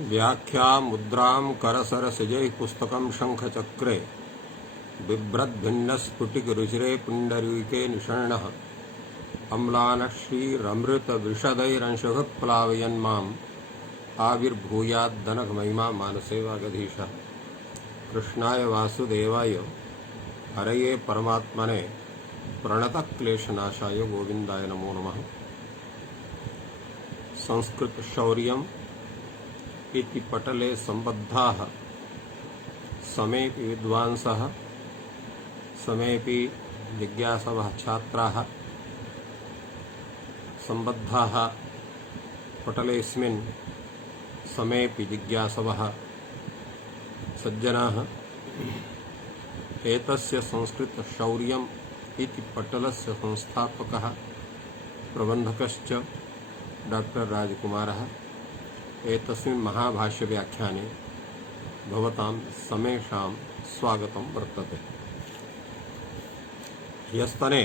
व्याख्या मुद्रां करसरसिजैः पुस्तकं शङ्खचक्रे बिभ्रद्भिन्नस्फुटिकरुचिरे पुण्डरीके निषण्णः अम्लानः श्रीरमृतविशदैरंशः प्लावयन्माम् आविर्भूयाद्दनकमहिमा मानसे वागधीशः। कृष्णाय वासुदेवाय हरये परमात्मने प्रणतक्लेशनाशाय गोविन्दाय नमो नमः। संस्कृतशौर्यम् इति पटले सम्बद्धाः समेऽपि विद्वांसः समेऽपि जिज्ञासवः छात्राः सम्बद्धाः पटलेऽस्मिन् समेऽपि जिज्ञासवः सज्जनाः एतस्य संस्कृतशौर्यम् इति पटलस्य संस्थापकः प्रबन्धकश्च डॉक्टर राजकुमारः एतस्मिन् महाभाष्यव्याख्याने भवतां समेषां स्वागतं वर्तते। ह्यस्तने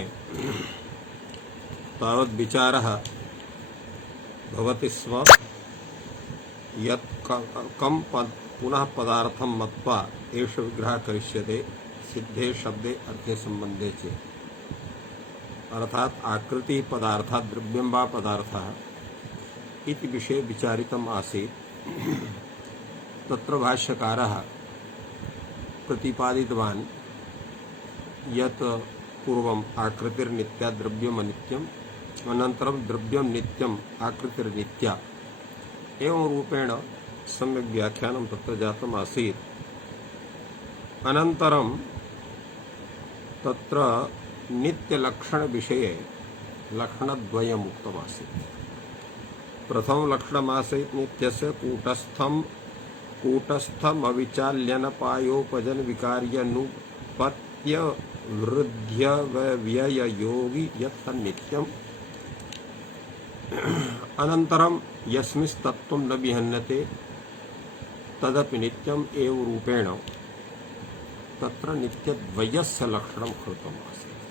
तावत् विचारः भवति स्म यत् कं पुनः पदार्थं मत्वा एष विग्रहः करिष्यते सिद्धे शब्दे अर्थे संबंधे चेत् अर्थात् आकृति पदार्थात् द्रव्यं वा पदार्थः इति विषये विचारितम् आसीत्। तत्र भाष्यकारः प्रतिपादितवान् यत् पूर्वम् आकृतिर्नित्या द्रव्यम् अनित्यम् अनन्तरं द्रव्यं नित्यम् आकृतिर्नित्या एवं रूपेण सम्यक् व्याख्यानं तत्र जातम् आसीत्। अनन्तरं तत्र नित्यलक्षणविषये लक्षणद्वयम् उक्तमासीत्। प्रथम लक्षणमासीत् नित्यस्य कूटस्थमविचाल्यनपायोपजन विकार्यनुपत्य वृद्ध्य व्यय योगी यत्तन्नित्यम्। अनन्तरं यस्मिस्तत्त्वं न विहन्यते तदपि नित्यम् एव रूपेण तत्र नित्यद्वयस्य लक्षणं कृतम् आसीत्।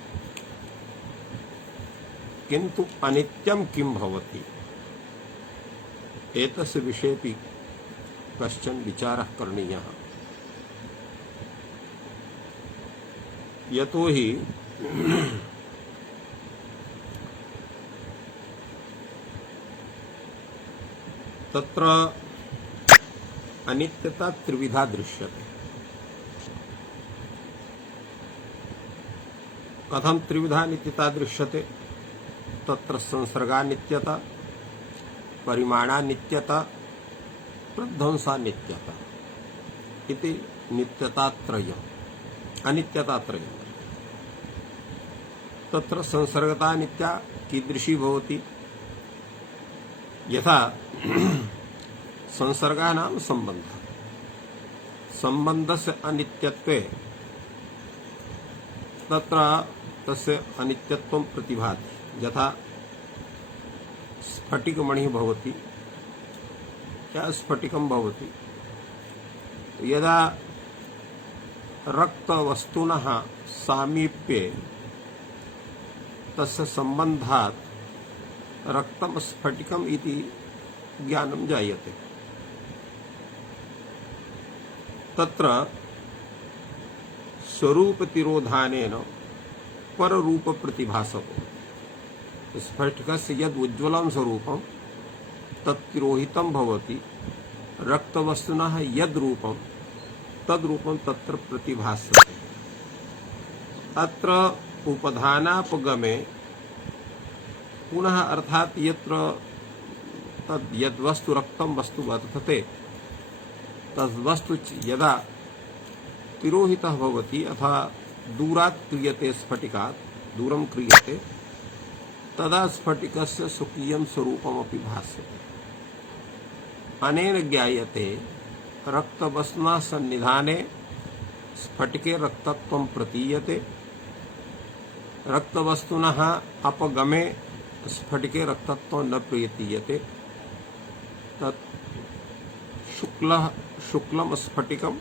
किन्तु अनित्यं किं भवति एतस्य विषयेपि कश्चन विचारः करणीयः। यतोहि तत्र अनित्यता त्रिविधा दृश्यते। कथं त्रिविधा नित्यता दृश्यते? तत्र संसर्गानित्यता, परिमाणानित्यता, प्रध्वंसानित्यता इति नित्यतात्रयम् अनित्यतात्रयम्। तत्र संसर्गता नित्या कीदृशी भवति? यथा संसर्गः नाम सम्बन्धः, सम्बन्धस्य अनित्यत्वे तत्र तस्य अनित्यत्वं प्रतिभाति। यथा स्फटिकमणिः भवति या स्फटिकं भवति, यदा रक्तवस्तुनः सामीप्ये तस्य सम्बन्धात् रक्तं स्फटिकम् इति ज्ञानं जायते। तत्र स्वरूपतिरोधानेन पररूपप्रतिभासको स्फटिकस्य यद् उज्ज्वलं स्वरूपं तत् तिरोहितं भवति, रक्तवस्तुनः यद् रूपं तद् रूपं तत्र प्रतिभासते। अत्र उपधानापगमे पुनः अर्थात् यत्र तद् यद्वस्तु रक्तं वस्तु वर्तते तद्वस्तु यदा तिरोहितः भवति अथवा दूरात् क्रियते, स्फटिकात् दूरं क्रियते, तदा स्फटिकस्य स्वकीयं स्वरूपमपि भास्यते। अनेन ज्ञायते रक्तवस्तुना सन्निधाने स्फटिके रक्तत्वं प्रतीयते, रक्तवस्तुनः अपगमे स्फटिके रक्तत्वं न प्रतीयते। तत् शुक्लं स्फटिकं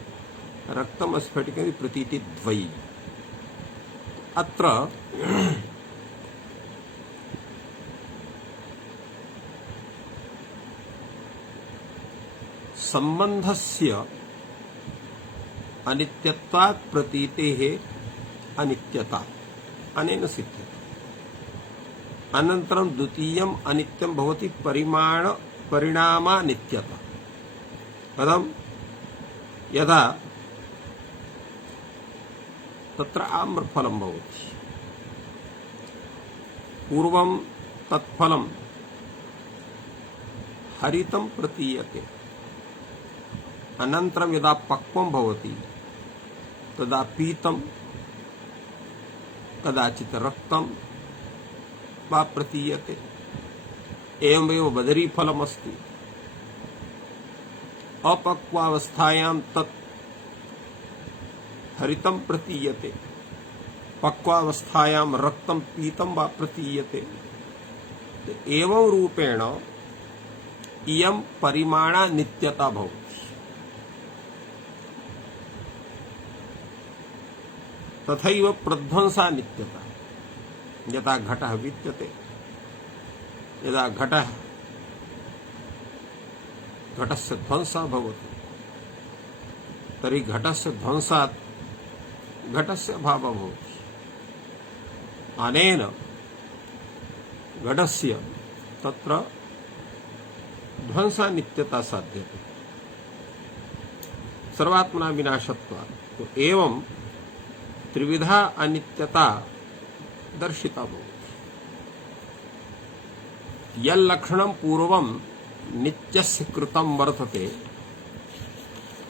रक्तं स्फटिकं प्रतीति द्वयी। अत्र संबंधस्य अनित्यत्वात् प्रतीतेः अनित्यता अनेन सिद्ध्यते। अनन्तरं द्वितीयम् अनित्यं भवति परिणामानित्यता। कथं? यदा तत्र आम्रफलं भवति, पूर्वं तत्फलं हरितं प्रतीयते, अनन्तरं यदा पक्वं भवति तदा पीतं, कदाचित् रक्तं वा प्रतीयते। एवमेव बदरीफलमस्ति, अपक्वावस्थायां तत् हरितं प्रतीयते, पक्वावस्थायां रक्तं पीतं वा प्रतीयते। एवं रूपेण इयं परिमाणा नित्यता भवति। तथैव प्रध्वंसा नित्यता। यथा घटः विद्यते, यदा घटस्य ध्वंसः भवति तर्हि घटस्य ध्वंसात् घटस्य अभावः भवति। अनेन घटस्य तत्र ध्वंसा नित्यता साध्यते, सर्वात्मना विनाशत्वात्। तो एवं त्रिविधा अनित्यता दर्शिता भवति। यल्लक्षणं पूर्वं नित्यस्य कृतं वर्तते,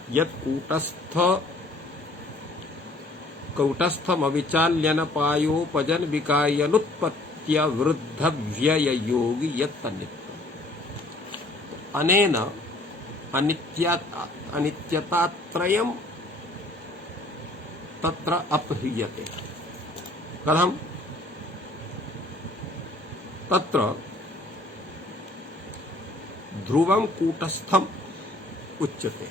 यत् कौटस्थमविचाल्यनपायोपजन विकार्यनुत्पत्त्या वृद्धव्यययोगी यत्तनित्यम्। अनेन अनित्यतात्रयं तत्र अपह्रियते। कथं? तत्र ध्रुवं कूटस्थम् उच्यते।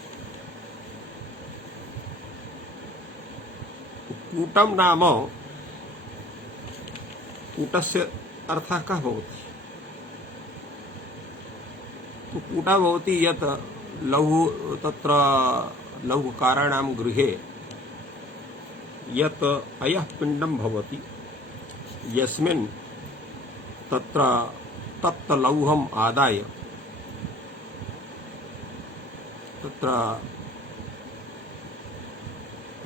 कूटम नाम कूटस्य अर्थः कः भवति? तो कूटः भवति यत् तत्र लौहकाराणां गृहे यत् अयः पिण्डं भवति, यस्मिन् तत्र तप्तलौहम् आदाय तत्र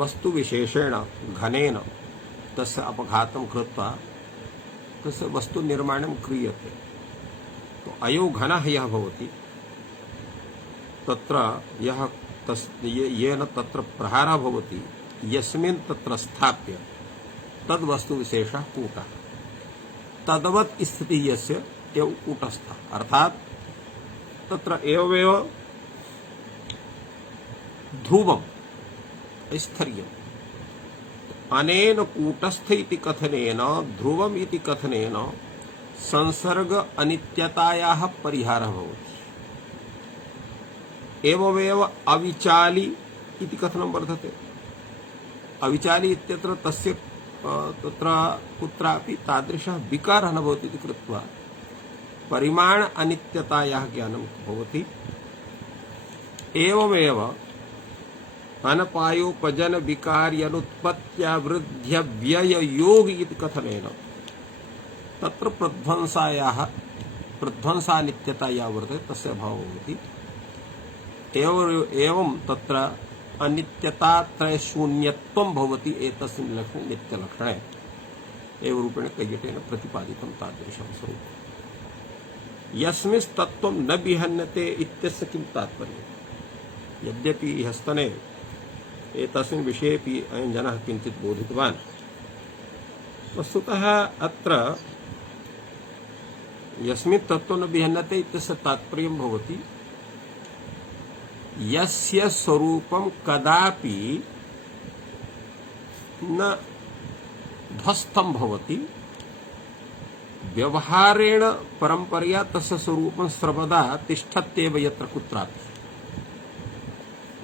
वस्तुविशेषेण घनेन तस्य अपघातं कृत्वा तस्य वस्तुनिर्माणं क्रियते। तो अयो घनः यः भवति, तत्र येन तत्र प्रहारः भवति, यस्मिन् तत्र स्थाप्य तद्वस्तुविशेषः कूटः, तद्वत् स्थितिः यस्य एव कूटस्थः। अर्थात् तत्र एवमेव ध्रुवम् स्थैर्यम्। अनेन कूटस्थ इति कथनेन, ध्रुवम् इति कथनेन संसर्ग अनित्यतायाः परिहारः भवति। एवमेव अविचाली इति कथनं वर्तते। अविचाली इत्यत्र तस्य तत्र कुत्रापि तादृशः विकारः न भवति इति कृत्वा परिमाण अनित्यतायाः ज्ञानं भवति। एवमेव अनपायोपजन विकार्यनुत्पत्त्या वृद्ध्य व्यय योग इति कथनेन तत्र प्रध्वंसानित्यता या वर्तते तस्य अभावः भवति। एवं तत्र अनित्यतात्रयशून्यत्वं भवति एतस्मिन् लक्षणे नित्यलक्षणे। एवं रूपेण कैयटेन प्रतिपादितं तादृशं स्वरूपम्। यस्मिंस्तत्त्वं न विहन्यते इत्यस्य किं तात्पर्यम्? यद्यपि ह्यस्तने एतस्मिन् विषयेपि अयं जनः किञ्चित् बोधितवान्। वस्तुतः अत्र यस्मिन् तत्त्वं न विहन्यते इत्यस्य तात्पर्यं भवति यस्य स्वरूपं कदापि न ध्वस्तं भवति, व्यवहारेण परम्परया तस्य स्वरूपं सर्वदा तिष्ठत्येव यत्र कुत्रापि।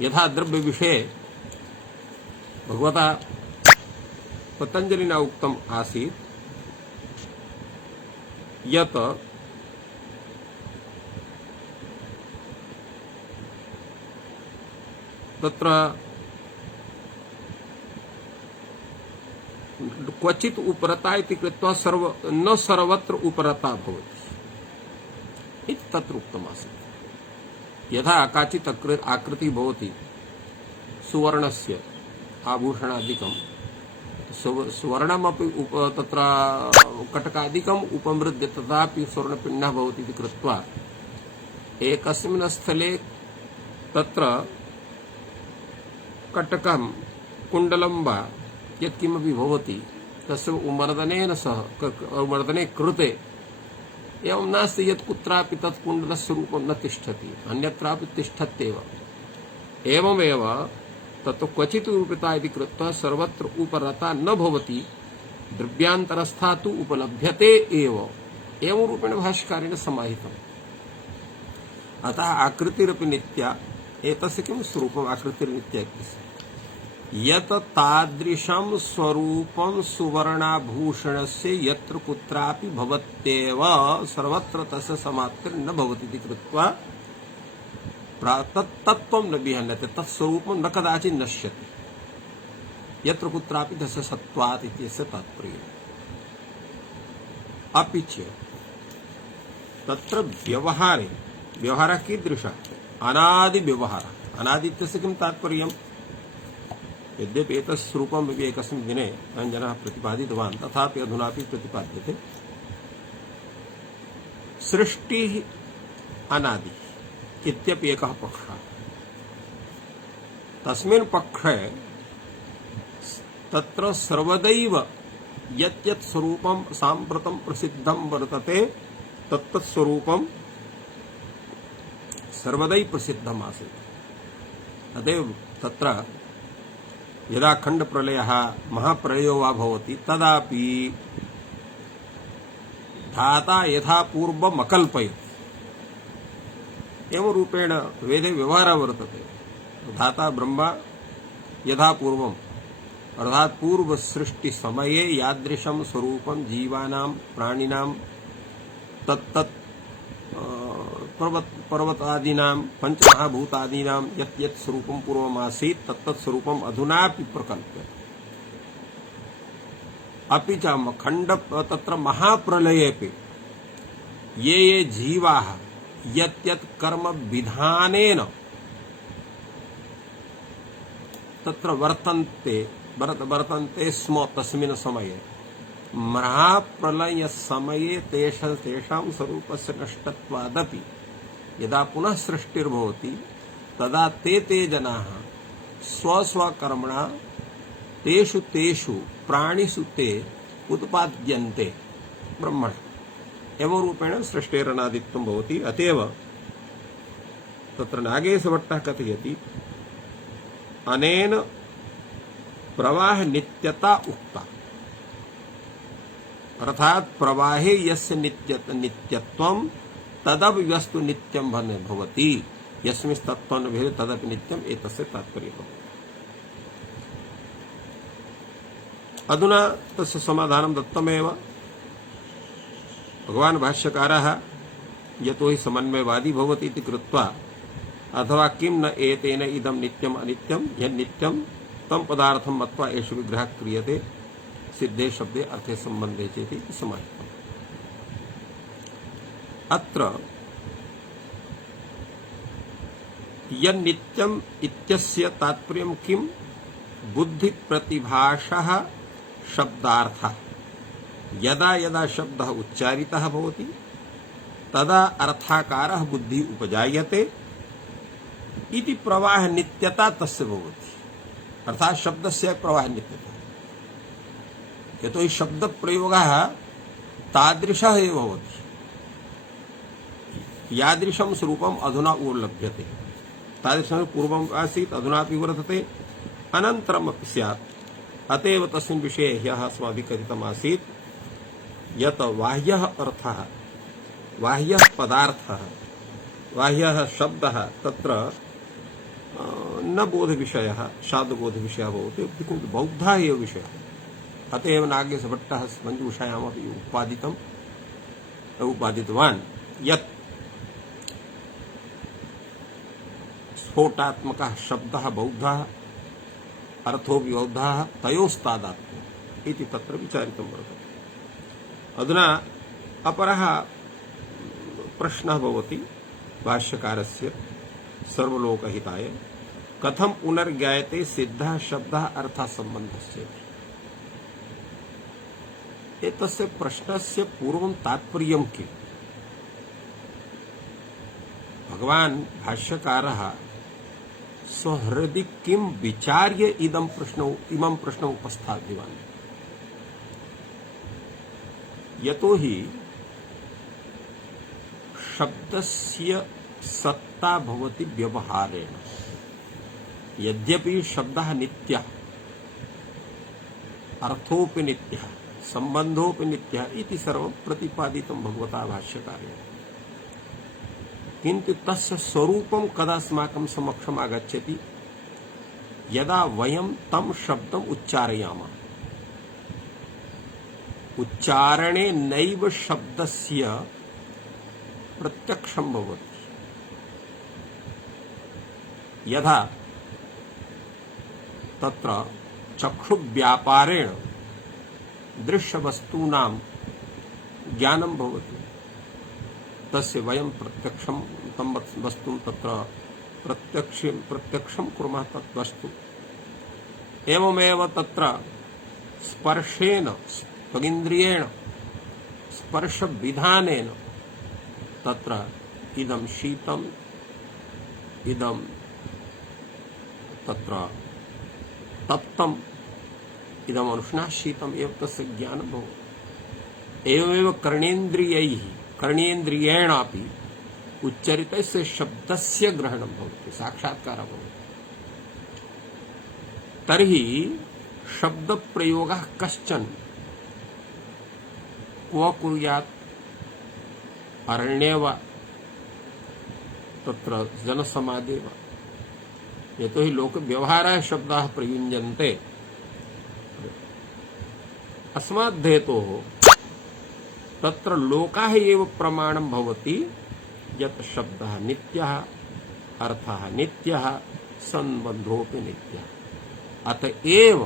यथा द्रव्य विषये भगवता पतंजलिना उक्तम् आसीत् यत् तत्र क्वचित उपरता इति कृत्वा न सर्वत्र उपरता भवति इति तत्र उक्तमासीत्। यथा काचित् आकृति भवति सुवर्णस्य आभूषणादिकं सुवर्णमपि तत्र कटकादिकम् उपमृद्य तथापि स्वर्णपिण्डः भवति इति कृत्वा एकस्मिन् स्थले तत्र कटकं कुण्डलं वा यत्किमपि भवति तस्य उमर्दनेन सह उमर्दने कृते एवं नास्ति यत् कुत्रापि तत् कुण्डलस्य रूपं न तिष्ठति, अन्यत्रापि तिष्ठत्येव। एवमेव तत् क्वचित् रूपिता इति कृत्वा सर्वत्र उपरता न भवति, द्रव्यान्तरस्था तु उपलभ्यते एव। एवं रूपेण भाष्यकारेण समाहितम्। अतः आकृतिरपि नित्या, एतस्य किं स्वरूपम् आकृतिर्नित्या इत्यस्य यत् तादृशं स्वरूपं सुवर्णाभूषणस्य यत्र कुत्रापि भवत्येव सर्वत्र तस्य समाप्तिर्न भवति इति कृत्वा तत्त्वं न विहन्यते, तत्स्वरूपं न कदाचित् नश्यति यत्र कुत्रापि तस्य सत्त्वात् इत्यस्य तात्पर्यम्। अपि च तत्र व्यवहारः कीदृशः? अनादिव्यवहारः। अनादि इत्यस्य किं तात्पर्यम्? यद्यपि एतस्वरूपम् अपि एकस्मिन् दिने जनः प्रतिपादितवान्, तथापि अधुनापि प्रतिपाद्यते। सृष्टिः अनादि इत्यपि एकः पक्षः। तस्मिन् पक्षे तत्र सर्वदैव यत् यत् स्वरूपं साम्प्रतं प्रसिद्धं वर्तते तत्तत् स्वरूपं सर्वदैव प्रसिद्धम् आसीत्। अतएव तत्र यदा खण्डप्रलयः महाप्रलयो वा भवति तदापि धाता यथा पूर्वम् अकल्पयति, एवं रूपेण वेदे व्यवहारः वर्तते। धाता ब्रह्मा यथा पूर्वम् अर्थात् पूर्व सृष्टि समये यादृशं स्वरूपं जीवानां प्राणिनां तत्तत् पर्वतादीनां पंचमहाभूतादीनां यत् यत् स्वरूपं पूर्वमासीत् तत्तत् स्वरूपम् अधुनापि प्रकल्प्यते। अपि च तत्र महाप्रलयेपि ये जीवाः यत् यत् कर्म विधानेन तत्र वर्तन्ते स्म तस्मिन् समये महाप्रलय समये तेषां स्वरूपस्य नष्टत्वादपि यदा पुनः सृष्टिर्भवति तदा ते जनाः स्वस्वकर्मणा तेषु प्राणिषु ते उत्पाद्यन्ते ब्रह्मण। एवं रूपेण सृष्टेरनादित्वं भवति। अतएव तत्र नागेशभट्टः कथयति अनेन प्रवाह नित्यता उक्ता, अर्थात प्रवाहे यस्य नित्यत्वं तदव्यस्तु नित्यं भवति, यस्मिंस्तत्त्वं भेदे तदपि नित्यम् एतस्य तात्पर्यम्। अधुना तस्य समाधानं दत्तमेव। भगवान् भाष्यकारः यतो हि समन्वयवादी भवति इति कृत्वा अथवा किं न एतेन इदं नित्यम् अनित्यं यन्नित्यं तं पदार्थं मत्वा एष विग्रहः क्रियते सिद्धे शब्दे अर्थे संबंधे चेति समाहितम्। अत्र यन्नित्यम् इत्यस्य तात्पर्यं किं? बुद्धि प्रतिभाषः शब्दार्थः। यदा यदा शब्दः उच्चारितः भवति तदा अर्थाकारः बुद्धि उपजायते इति प्रवाह नित्यता तस्य भवति। अर्थात शब्दस्य प्रवाह नित्यता। यतो हि शब्द प्रयोगः तादृशः एव भवति यादृशं स्वरूपम् अधुना उपलभ्यते, तादृशं पूर्वम् आसीत् अधुनापि वर्तते अनन्तरमपि स्यात्। अतएव तस्मिन् विषये ह्यः अस्माभिः कथितम् आसीत् यत् बाह्यः अर्थः, बाह्यः पदार्थः, बाह्यः शब्दः तत्र न बोधविषयः शाब्दबोधविषयः भवति, किन्तु बौद्धः एव विषयः। अतएव नागेशभट्टः मञ्जूषायामपि उपादितवान् यत् स्फोटात्मकः शब्दः बौद्धः अर्थो विबौद्धः तयोस्तादात्म्यम् इति तत्र विचारितं वर्तते। अधुना अपरः प्रश्नः भवति भाष्यकारस्य सर्वलोकहिताय, कथं पुनर्ज्ञायते सिद्धः शब्दः अर्थः सम्बन्धस्य। एतस्य प्रश्नस्य पूर्वं तात्पर्यं किम्? भगवान् भाष्यकारः स्वहृदि किं विचार्य इमं प्रश्नम् उपस्थापितवान्। यतोहि शब्दस्य सत्ता भवति व्यवहारेण। यद्यपि शब्दः नित्यः, अर्थोऽपि नित्यः, सम्बन्धोऽपि नित्यः इति सर्वं प्रतिपादितं भगवता भाष्यकारेण, किन्तु तस्य स्वरूपं कदा अस्माकं समक्षम् आगच्छति? यदा वयं तं शब्दम् उच्चारयामः। उच्चारणे नैव शब्दस्य प्रत्यक्षं भवति। यथा तत्र चक्षुव्यापारेण दृश्यवस्तूनां ज्ञानं भवति, तस्य वयं प्रत्यक्षं तं वस्तुं तत्र प्रत्यक्षं कुर्मः तत् वस्तु। एवमेव तत्र स्पर्शेन, त्वगिन्द्रियेण, स्पर्शविधानेन तत्र इदं शीतम्, इदं तत्र तप्तम्, इदम् अनुष्णा शीतम् एव तस्य ज्ञानं भवति। एवमेव कर्णेन्द्रियेणापि उच्चरितस्य शब्दस्य ग्रहणं भवति, साक्षात्कारः भवति। तर्हि शब्दप्रयोगः कश्चन क्व कुर्यात्, अरण्ये वा तत्र जनसमाजे वा। यतोहि लोकव्यवहाराय शब्दाः प्रयुञ्जन्ते। अस्माद्धेतोः तत्र लोकाः एव प्रमाणं भवति यत् शब्दः नित्यः, अर्थः नित्यः, सम्बन्धोऽपि नित्यः। अतएव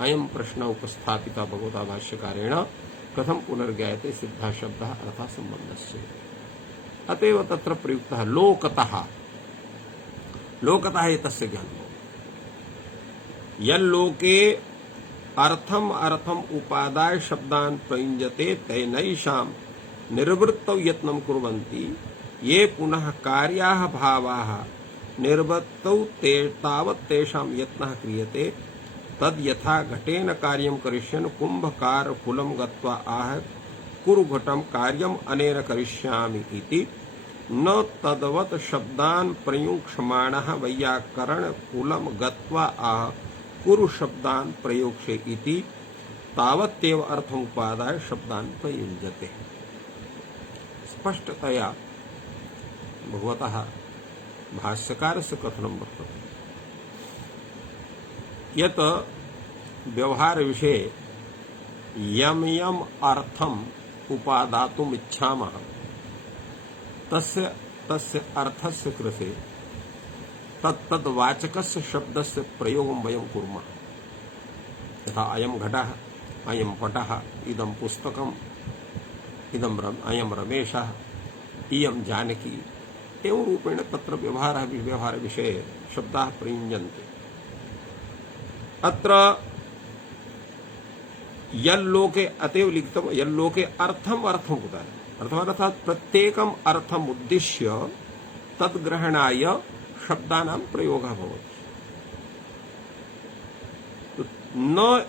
अयं प्रश्नः उपस्थापितः भगवता भाष्यकारेण, कथं पुनर्ज्ञायते सिद्धः शब्दः अर्थः सम्बन्धस्य। अतएव तत्र प्रयुक्तः लोकतः। लोकतः एतस्य ज्ञानं। यल्लोके अर्थम उपादाय शब्दान् प्रयुञ्जते तैनैषां निर्वृत्तौ यत्नं कुर्वन्ति, ये पुनः कार्याः भावाः निर्वृत्तौ तावत् तेषां यत्नः क्रियते। तद् यथा घटेन कार्यं करिष्यन् कुम्भकार कुलं गत्वा आह कुरु घटं कार्यम् अनेन करिष्यामि इति, न तद्वत् शब्दान् प्रयुङ्क्षमाणः वैयाकरण कुलं गत्वा आह कुरु शब्दान् प्रयोक्ष्ये इति, तावत्येव अर्थमुपादाय शब्दान् प्रयुञ्जते। स्पष्टतया भगवतः भाष्यकारस्य कथनं वर्तते यत् व्यवहारविषये यं यम् अर्थम् उपादातुम् इच्छामः, तस्य अर्थस्य कृते तत्तद्वाचकस्य शब्दस्य प्रयोगं वयं कुर्मः। यथा अयं घटः, अयं पटः, इदं पुस्तकम्, अयं रमेशः, इयं जानकी। एवं रूपेण तत्र व्यवहारविषये शब्दाः प्रयुञ्जन्ते। अत्र यल्लोके अतएव लिखितं यल्लोके अर्थम् उदाहरणम्, अर्थात् प्रत्येकम् अर्थम् उद्दिश्य तद्ग्रहणाय शब्दानां प्रयोगः भवति। न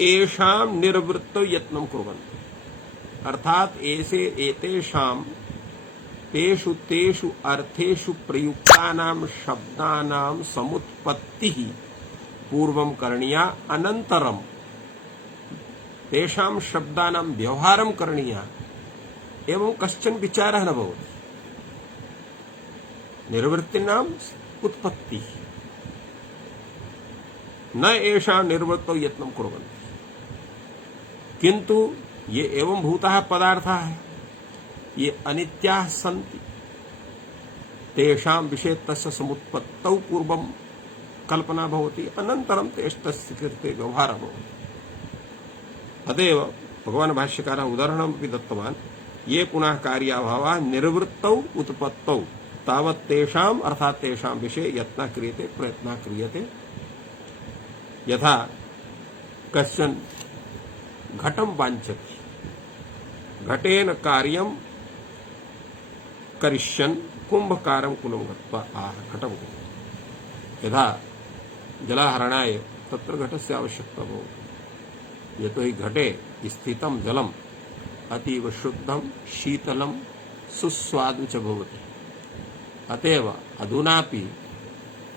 एषां निर्वृत्तौ यत्नं कुर्वन्ति, अर्थात् एतेषां तेषु अर्थेषु प्रयुक्तानां शब्दानां समुत्पत्तिः पूर्वं करणीया, अनन्तरं तेषां शब्दानां व्यवहारं करणीयः। एवं कश्चन विचारः न भवति। निर्वृत्तीनाम् उत्पत्तिः, न एषां निर्वृत्तौ यत्नं कुर्वन्ति। किन्तु ये एवं भूताः पदार्थाः ये अनित्याः सन्ति, तेषां विषये तस्य समुत्पत्तौ पूर्वं कल्पना भवति, अनन्तरं तस्य कृते व्यवहारः भवति। अतएव भगवान् भाष्यकारः उदाहरणमपि दत्तवान्, ये पुनः कार्याभावः निर्वृत्तौ उत्पत्तौ तावत् तेषाम् अर्थात् तेषां विषये यत्नः क्रियते प्रयत्नः क्रियते। यथा कश्चन घटं वाञ्छति, घटेन कार्यं करिष्यन् कुंभकारं कुलं गत्वा आह घटं कुलं। यथा जलाहरणाय तत्र घटस्य आवश्यकता भवति, यतो हि घटे स्थितं जलम् अतीव शुद्धं शीतलं सुस्वादु च भवति। अतएव अधुनापि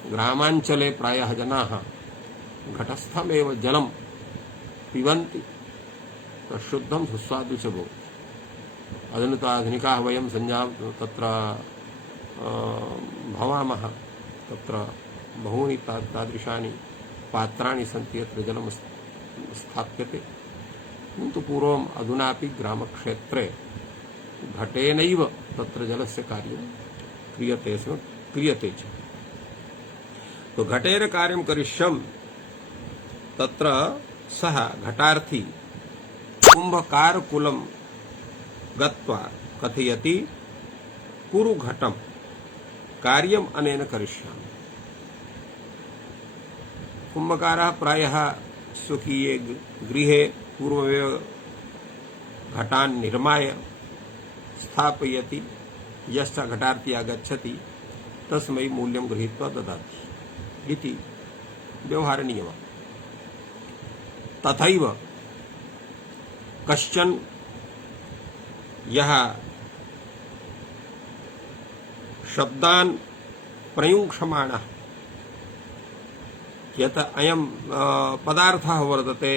ग्रामाञ्चले प्रायः जनाः घटस्थमेव जलं पिबन्ति, तच्छुद्धं सुस्वादु च भवति। आधुनिकाः वयं तत्र भवामः, तत्र बहूनि तादृशानि पात्राणि सन्ति यत्र जलं स्थाप्यते, किन्तु पूर्वम् अधुनापि ग्रामक्षेत्रे घटेनैव तत्र जलस्य कार्यं क्रियते च। तो घटेन कार्यं करिष्यम् तत्र सः घटार्थी कुंभकारकुलं गत्वा कथयति कुरु घटं कार्यम् अनेन करिष्यामि। कुंभकारः प्रायः स्वकीये गृहे पूर्वमेव घटान् निर्माय स्थापयति, यश्च घटार्थी आगच्छति तस्मै मूल्यं गृहीत्वा ददाति इति व्यवहारनियमः। तथैव कश्चन यः शब्दान् प्रयुङ्क्षमाणः, यत् अयं पदार्थः वर्तते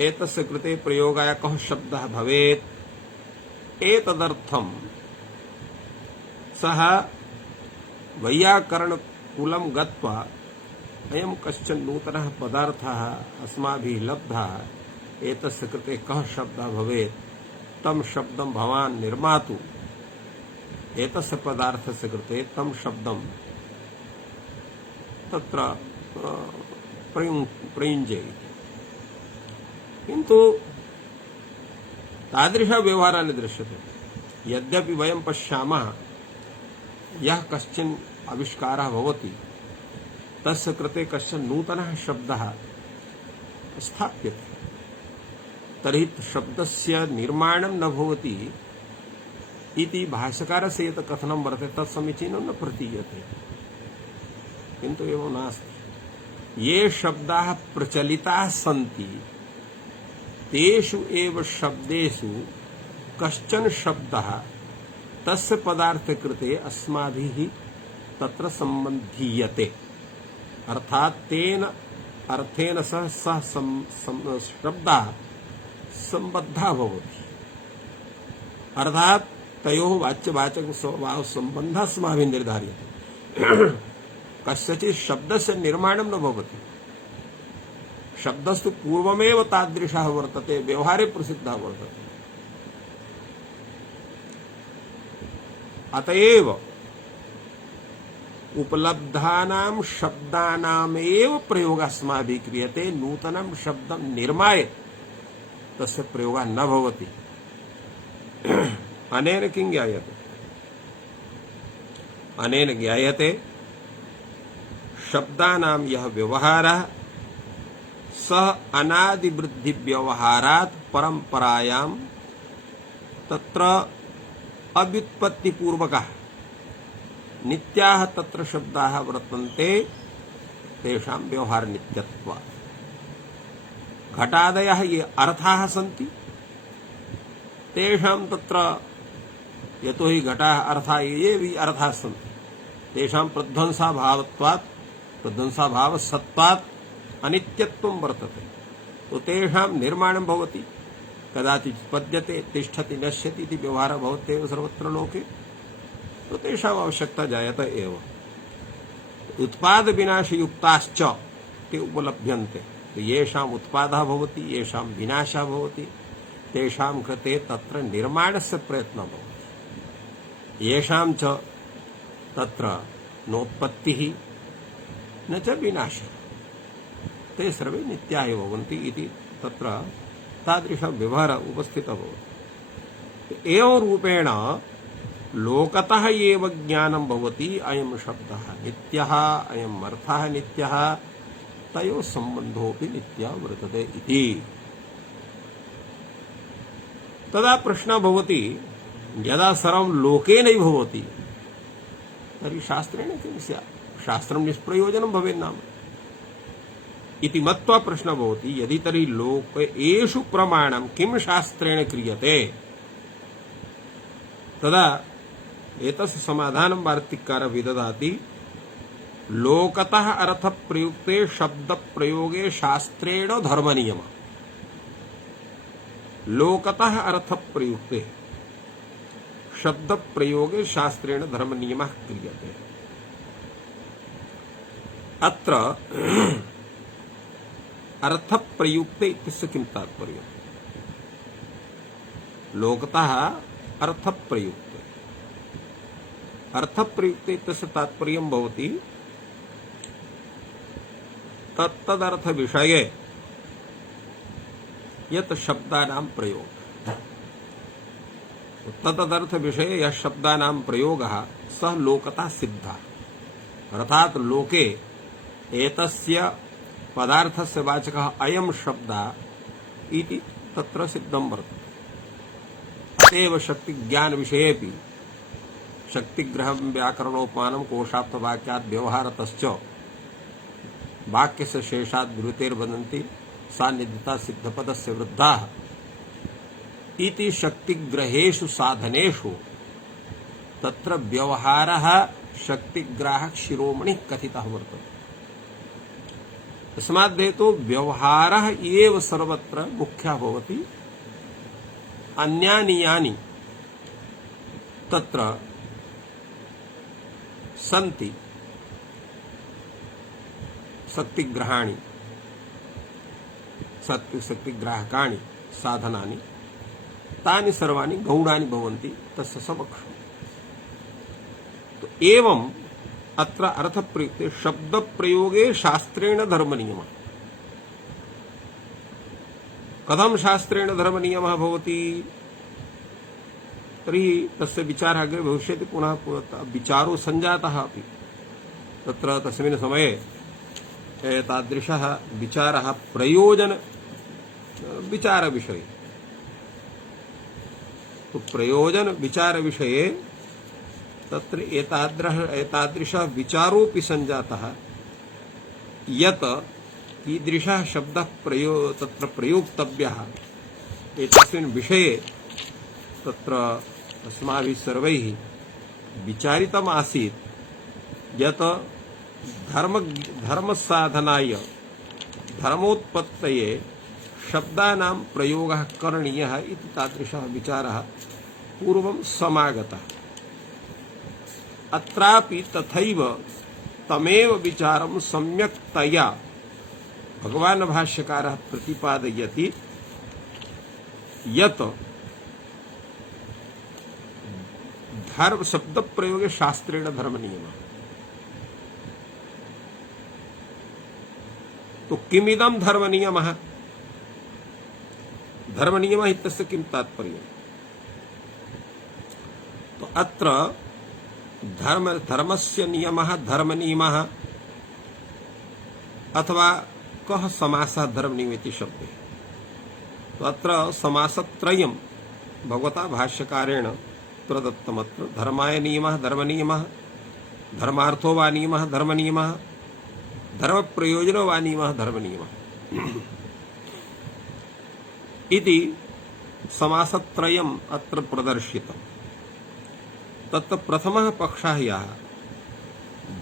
एतस्य कृते प्रयोगाय कः शब्दः भवेत्, एतदर्थं सः वैयाकरणकुलं गत्वा अयं कश्चन नूतनः पदार्थः अस्माभिः लब्धः, एतस्य कृते कः शब्दः भवेत्, तं शब्दं भवान् निर्मातु, एतस्य पदार्थस्य कृते तं शब्दं तत्र प्रयुञ्जेत्। किन्तु तादृशव्यवहारः न दृश्यते। यद्यपि वयं पश्यामः यः कश्चन आविष्कारः भवति तस्य कृते कश्चन नूतनः शब्दः स्थाप्यते, तर्हि शब्दस्य निर्माणं न भवति इति भाष्यकारस्य यत् कथनं वर्तते तत् समीचीनं न प्रतीयते। किन्तु एवं नास्ति। ये शब्दाः प्रचलिताः सन्ति तेषु एव शब्देषु कश्चन शब्दः तस्य पदार्थ कृते अस्माभिः तत्र सम्बन्धीयते, अर्थात् तेन अर्थेन सह शब्दः सम्बद्धः भवति, अर्थात् तयोः वाच्यवाचक स्वभाव सम्बन्धः अस्माभिः निर्धार्यते। कस्यचित् शब्दस्य निर्माणं न भवति, शब्दस्तु पूर्वमेव तादृशः वर्तते, व्यवहारे प्रसिद्धः वर्तते। अतएव उपलब्धानां शब्दानामेव प्रयोगः अस्माभिः क्रियते, नूतनं शब्दं निर्माय तस्य प्रयोगः न भवति। अनेन किं ज्ञायते? अनेन ज्ञायते शब्दानां यः व्यवहारः सः अनादिवृद्धि व्यवहारात् परंपरायां तत्र अव्युत्पत्तिपूर्वकः नित्याः तत्र शब्दाः वर्तन्ते, तेषां व्यवहार नित्यत्वात्। घटादयः ये अर्थाः सन्ति तेषां तत्र यतो हि घटाः अर्थाः ये भी अर्थाः सन्ति तेषां प्रध्वंसाभावत्वात् प्रध्वंसाभावसत्वात् अनित्यत्वं वर्तते। तो तेषां निर्माणं भवति, कदाचित् पद्यते, तिष्ठति, नश्यति इति व्यवहारः भवत्येव सर्वत्र लोके। तो तेषाम् आवश्यकता जायते एव। उत्पाद विनाशयुक्ताश्च ते उपलभ्यन्ते। तो येषाम् उत्पादः भवति, येषां विनाशः भवति, तेषां कृते तत्र निर्माणस्य प्रयत्नः भवति। येषां च तत्र नोत्पत्तिः न च विनाशः, ते सर्वे नित्या एव भवन्ति इति तत्र तादृश व्यवहार उपस्थितः भवति। एवं रूपेण लोकतः एव ज्ञानं भवति, अयं शब्दः नित्यः, अयम् अर्थः नित्यः, तयोः सम्बन्धोऽपि नित्यः वर्तते इति। तदा प्रश्नः भवति, यदा सर्वं लोकेनैव भवति तर्हि शास्त्रेण किं स्यात्, शास्त्रं निष्प्रयोजनं भवेन्नाम इति मत्वा प्रश्नः भवति, यदि तर्हि लोकेषु प्रमाणं किं शास्त्रेण क्रियते, तदा एतस्य समाधानं वार्तिककारः विदधाति। लोकतः अर्थ प्रयुक्ते शब्द प्रयोगे शास्त्रेण धर्मनियमः। लोकतः अर्थ प्रयुक्ते शब्द प्रयोगे शास्त्रेण धर्मनियमः क्रियते। अत्र अर्थ प्रयुक्ते इत्यस्य किं तात्पर्यम्? लोकतः अर्थ प्रयुक्ते, अर्थ प्रयुक्ते इत्यस्य तात्पर्यं भवति तत्तदर्थ विषये यत् शब्दानां प्रयोग, तत्तदर्थ विषये यः शब्दानां प्रयोगः सः लोकतः सिद्धः, अर्थात् लोके एतस्य पदार्थस्य वाचकः अयं शब्दः इति तत्र सिद्धं वर्तते। अतएव शक्तिज्ञान विषयेपि शक्तिग्रहं व्याकरणोपमानं कोशार्थवाक्यात् व्यवहारतश्च वाक्यस्य शेषात् विरुतेर्वदन्ति सान्निध्यता सिद्धपदस्य वृद्धाः इति शक्तिग्रहेषु साधनेषु तत्र व्यवहारः शक्तिग्राहक शिरोमणि कथितः वर्तते। तस्माद् हेतु व्यवहारः एव सर्वत्र मुख्यः भवति, अन्यानि यानि तत्र सन्ति शक्तिग्रहाणि शक्तिग्राहकाणि साधनानि तानि सर्वाणि गौणानि भवन्ति तस्य समक्षम्। तो एवं अत्र अर्थ प्रयुक्ते शब्द प्रयोगे शास्त्रेण धर्मनियमः। कथं शास्त्रेण धर्मनियमः भवति तर्हि तस्य विचारः अग्रे भविष्यति। पुनः विचारो सञ्जातः अपि तत्र तस्मिन् समये एतादृशः विचारः प्रयोजन विचार विषये, तो प्रयोजन विचार विषये तत्र एतादृशः विचारोऽपि सञ्जातः यत् कीदृशः शब्दः तत्र प्रयोक्तव्यः एतस्मिन् विषये तत्र अस्माभिः सर्वैः विचारितम् आसीत् यत् धर्मसाधनाय धर्मोत्पत्तये शब्दानां प्रयोगः करणीयः इति तादृशः विचारः पूर्वं समागतः। अत्रापि तथैव तमेव विचारं सम्यक्तया भगवान् भाष्यकारः प्रतिपादयति यत् धर्म शब्द प्रयोगे शास्त्रेण धर्मनियमः। तो किमिदं धर्मनियमः? धर्मनियमः इत्यस्य किं तात्पर्यम्? तो अत्र धर्मस्य नियमः धर्मनियमः अथवा कः समासः धर्मनियम इति शब्दे। तो अत्र समासत्रयं भगवता भाष्यकारेण प्रदत्तमत्र धर्माय नियमः धर्मनियमः, धर्मार्थो वा नियमः धर्मनियमः, धर्मप्रयोजनो वा नियमः धर्मनियमः इति समासत्रयम् अत्र प्रदर्शितम्। तत्र प्रथमः पक्षः यः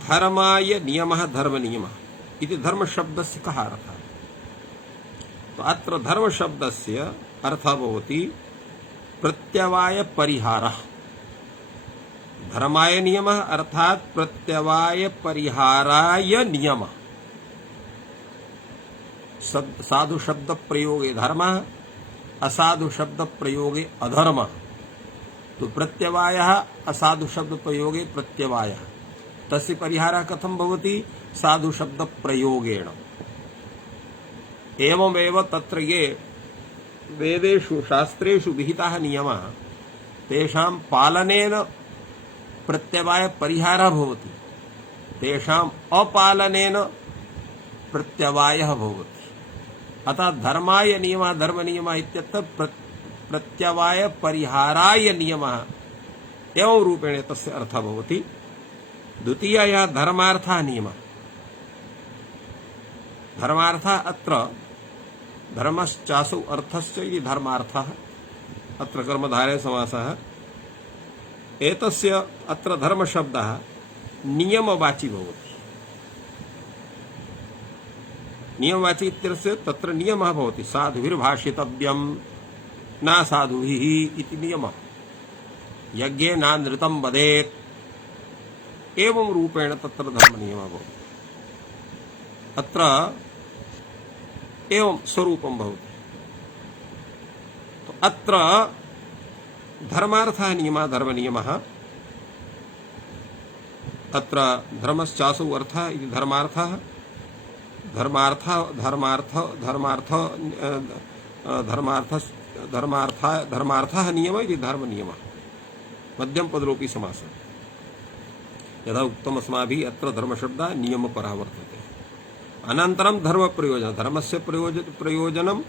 धर्माय नियमः धर्मनियमः इति धर्मशब्दस्य कः अर्थः? तो अत्र धर्मशब्दस्य अर्थः भवति प्रत्यवाय परिहारः। धर्माय नियमः अर्थात प्रत्यवाय परिहाराय नियमः। साधु शब्द प्रयोगे धर्मः, असाधु शब्द प्रयोगे अधर्मः। तो प्रत्यवायः असाधु शब्द प्रयोगे प्रत्यवायः, तस्य परिहारः कथं भवति? साधु शब्द प्रयोगेण। एवमेव तत्र ये वेदेषु शास्त्रेषु विहिताः नियमाः तेषां पालनेन प्रत्यवाय परिहारः भवति, तेषाम् अपालनेन प्रत्यवायः भवति। अतः धर्माय नियमः धर्मनियमः इत्यत्र प्रत्यवाय परिहाराय नियमः एवं रूपेण तस्य अर्थः भवति। द्वितीयः धर्मार्थः नियमः। धर्मार्थः अत्र धर्मश्चासौ अर्थश्च इति धर्मार्थः, अत्र कर्मधारय समासः। एतस्य अत्र धर्मशब्दः नियमवाची भवति। नियमवाची इत्यस्य तत्र नियमः भवति, साधुभिर्भाषितव्यं न साधुभिः इति नियमः। यज्ञे नानृतं वदेत् एवं रूपेण तत्र धर्मनियमः भवति। अत्र एवं स्वरूपं भवति। तो अत्र धर्मार्थः नियमः धर्मनियमः। अत्र धर्मश्चासौ अर्थः इति धर्मार्थः। धर्मार्थः नियमः इति धर्मनियमः। मध्यमपदलोपी समासः। यथा उक्तम् अस्माभिः अत्र धर्मशब्दः नियमपरः वर्तते। अनन्तरं धर्मप्रयोजनं। धर्मस्य प्रयोजनम्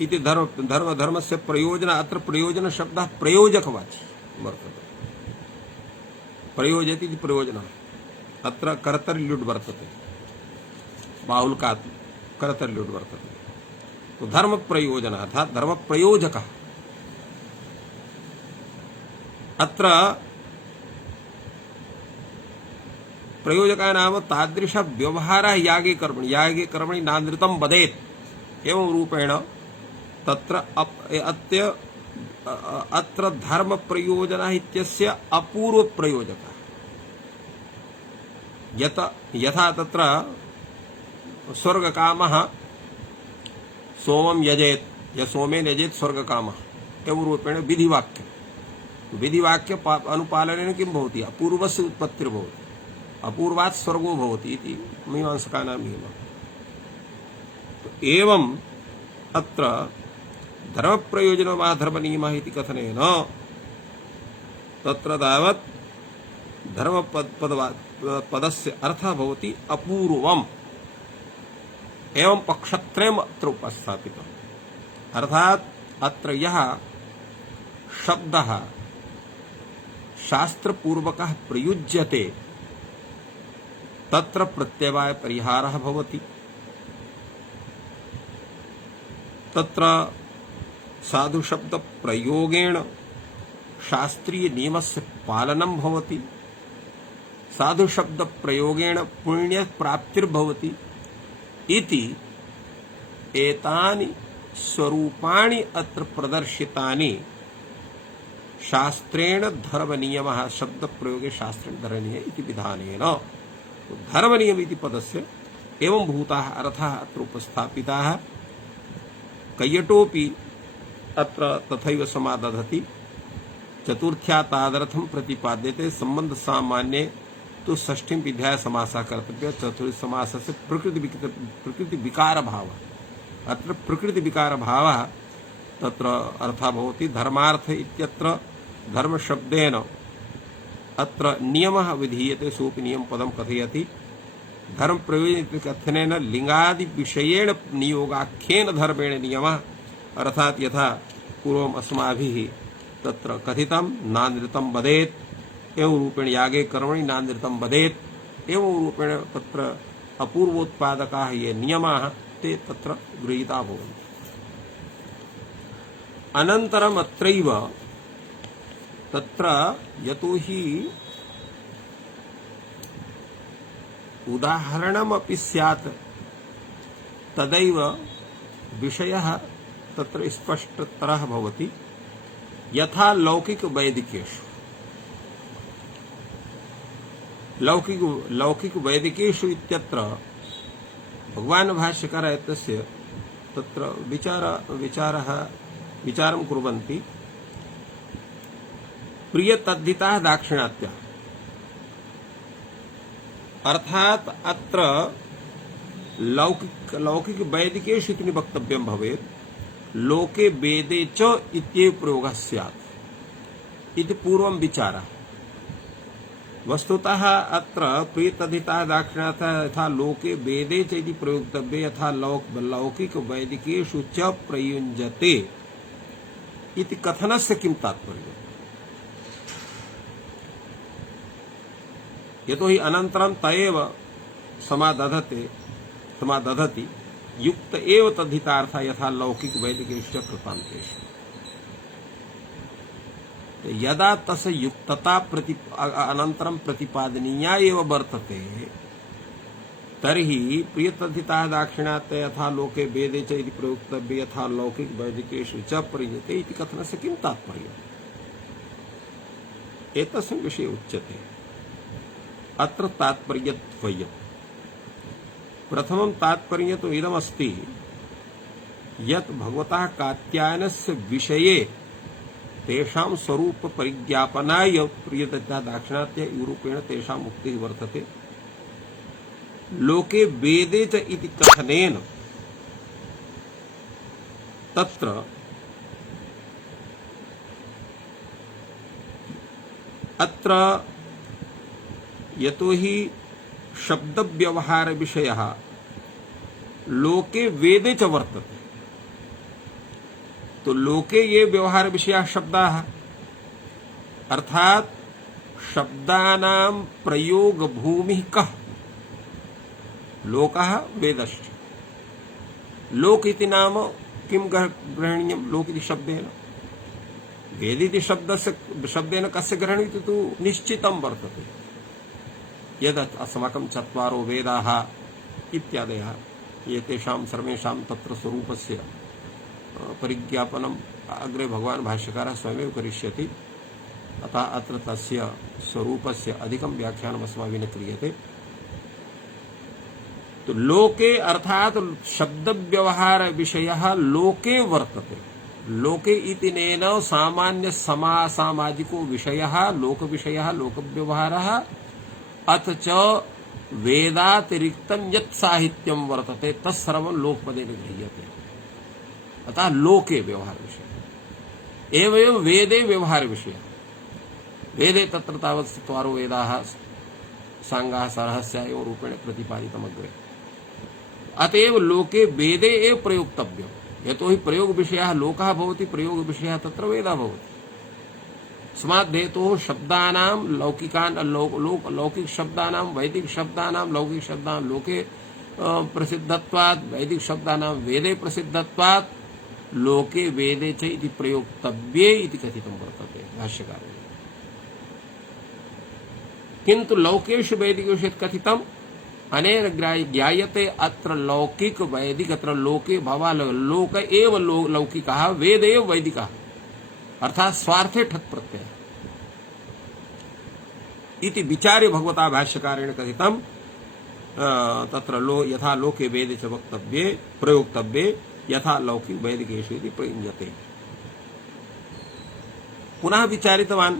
इति धर्मस्य प्रयोजन। अत्र प्रयोजनशब्दः प्रयोजकवाची वर्तते। प्रयोजयति इति प्रयोजनः। अत्र कर्तरिल्युड् वर्तते, बाहुल्कात् कर्तरिल्युड् वर्तते। तो धर्मप्रयोजनः अर्थात् धर्मप्रयोजकः। अत्र प्रयोजकः नाम तादृश व्यवहारः यागे कर्मणि नानृतं वदेत् एवं रूपेण तत्र अत्र धर्म प्रयोजनः इत्यस्य अपूर्व प्रयोजकः। यथा तत्र स्वर्गकामः सोमं यजेत्, सोमेन यजेत् स्वर्गकामः एवं रूपेण विधिवाक्यं। विधिवाक्य अनुपालनेन किं भवति? अपूर्वस्य उत्पत्तिर्भवति। अपूर्वात् स्वर्गो भवति इति मीमांसकानां नियमः। एवं अत्र धर्मप्रयोजनो वा धर्मनियमः इति कथनेन तत्र तावत् धर्मपदस्य अर्थः भवति अपूर्वम्। एवं पक्षत्रयम् अत्र उपस्थापितम्। अर्थात् अत्र यः शब्दः शास्त्रपूर्वकः प्रयुज्यते तत्र प्रत्यवाय परिहारः भवति। तत्र साधु शब्द प्रयोगेण शास्त्रीय नियमस्य पालनं भवति। साधु शब्द प्रयोगेण पुण्य प्राप्तिर्भवति इति एतानि स्वरूपाणि अत्र प्रदर्शितानि शास्त्रेण धर्मनियमः शब्द प्रयोगे शास्त्रेण धर्मनियमः इति विधानेन। धर्मनियम इति पदस्य एवं भूताः अर्थाः अत्र उपस्थापिताः। कैयटोपि अत्र तथैव समादधति। चतुर्थ्या तादर्थं प्रतिपाद्यते। संबंध सामान्ये तो षष्ठीं विध्याय समासः कर्तव्यः। चतुर्थ समासस्य प्रकृति विकार भावः। अत्र प्रकृति विकार भावः तत्र अर्थः भवति। धर्मार्थ इत्यत्र धर्म शब्देन अत्र नियमः विधीयते। सोऽपि नियम पदं कथयति। धर्म प्रयोजन इति कथनेन लिंगादि विषयेण नियोगाख्येन धर्मेण नियमः। अर्थात् यथा पूर्वम् अस्माभिः तत्र कथितं नानृतं वदेत् एवं रूपेण यागे कर्मणि नानृतं वदेत् एवं रूपेण तत्र अपूर्वोत्पादकाः ये नियमाः ते तत्र गृहीता भवन्ति। अनन्तरम् अत्रैव तत्र यतोहि उदाहरणमपि स्यात् तदैव विषयः तत्र स्पष्टतरः भवति। यथा लौकिक वैदिकेषु इत्यत्र भगवान् भाष्यकारः एतस्य तत्र विचारं कुर्वन्ति। प्रियतद्धिताः दाक्षिणात्याः। अर्थात अत्र लौकिक वैदिकेषु इति वक्तव्यं भवेत् लोके वेदे च इत्येव प्रयोगः स्यात् इति पूर्वं विचारः। वस्तुतः अत्र प्रीतधिता दाक्षिणात्यः यथा लोके वेदे च इति प्रयोक्तव्ये यथा लौकिक वैदिकेषु च प्रयुञ्जते इति कथनस्य किं तात्पर्यम्? यतोहि अनन्तरं तयेव समादधति युक्त एव तद्धितार्थः यथा लौकिक वैदिकेषु च कृतान्तेषु। यदा तस्य युक्तता अनन्तरं प्रतिपादनीया एव वर्तते तर्हि प्रियतद्धिताः दाक्षिणात्यः यथा लोके वेदे च इति प्रयोक्तव्ये यथा लौकिक वैदिकेषु च प्रयुज्यते इति कथनस्य किं तात्पर्यम्? एतस्मिन् विषये उच्यते अत्र तात्पर्यद्वयम्। प्रथमं तात्पर्य तो इदमस्ति यत् भगवतः कात्यायनस्य विषये तेषां स्वरूप परिज्ञापनाय प्रियतद्धिता दाक्षिणात्यः रूपेण तेषाम् उक्तिः वर्तते। लोके वेदे च इति कथनेन तत्र अत्र यतोहि शब्द व्यवहार विषयः लोके वेदे च वर्तते, तो लोके ये व्यवहार विषयः शब्दाः अर्थात शब्दानां प्रयोग भूमिः कः? लोकः वेदश्च। लोक इति नाम किं ग्रहणीयं? लोक इति शब्देन, वेद इति शब्देन कस्य ग्रहणीयम् तु निश्चितं वर्तते। यद् अस्माकं चत्वारो वेदाः इत्यादयः एतेषां सर्वेषां तत्र स्वरूपस्य परिज्ञापनम् अग्रे भगवान् भाष्यकारः स्वयमेव करिष्यति। अतः अत्र तस्य स्वरूपस्य अधिकं व्याख्यानम् अस्माभिः न क्रियते। तो लोके अर्थात शब्द व्यवहार विषयः लोके वर्तते। लोके इति नेन सामान्य सामाजिको विषयः लोक विषयः लोक व्यवहारः अथ च वेदातिरिक्तं यत् साहित्यं वर्तते तत्सर्वं लोकपदेन गृह्यते। अतः लोके व्यवहार विषय एवं वेदे व्यवहार विषय। वेदे तत्र तावत् चत्वारो वेदाः सांगाः सरहस्य एवं रूपेण प्रतिपादितमग्रे। अतएव लोके वेदे एव प्रयोक्तव्यम्। यतोहि प्रयोग विषयः लोकः भवति, प्रयोग विषयः तत्र वेदः भवति। अस्मात् हेतोः शब्दानां लौकिक शब्दानां वैदिक शब्दानां लौकिक शब्दानां लोके प्रसिद्धत्वात् वैदिक शब्दानां वेदे प्रसिद्धत्वात् लोके वेदे च इति प्रयोक्तव्ये इति कथितं वर्तते भाष्यकारेण। किन्तु लौकेषु वैदिकेषु यत् कथितम् अनेन ज्ञायते अत्र लौकिक वैदिक अत्र लोके भवा लोक एव लौकिकः वेद एव वैदिकः अर्थात स्वार्थे ठक् प्रत्यय इति विचार्य भगवता भाष्यकारेण कथितं तत्र यथा लोके वेदे च वक्तव्ये प्रयोक्तव्ये यथा लौकिक वैदिकेषु इति प्रयुज्यते। पुनः विचारितवान्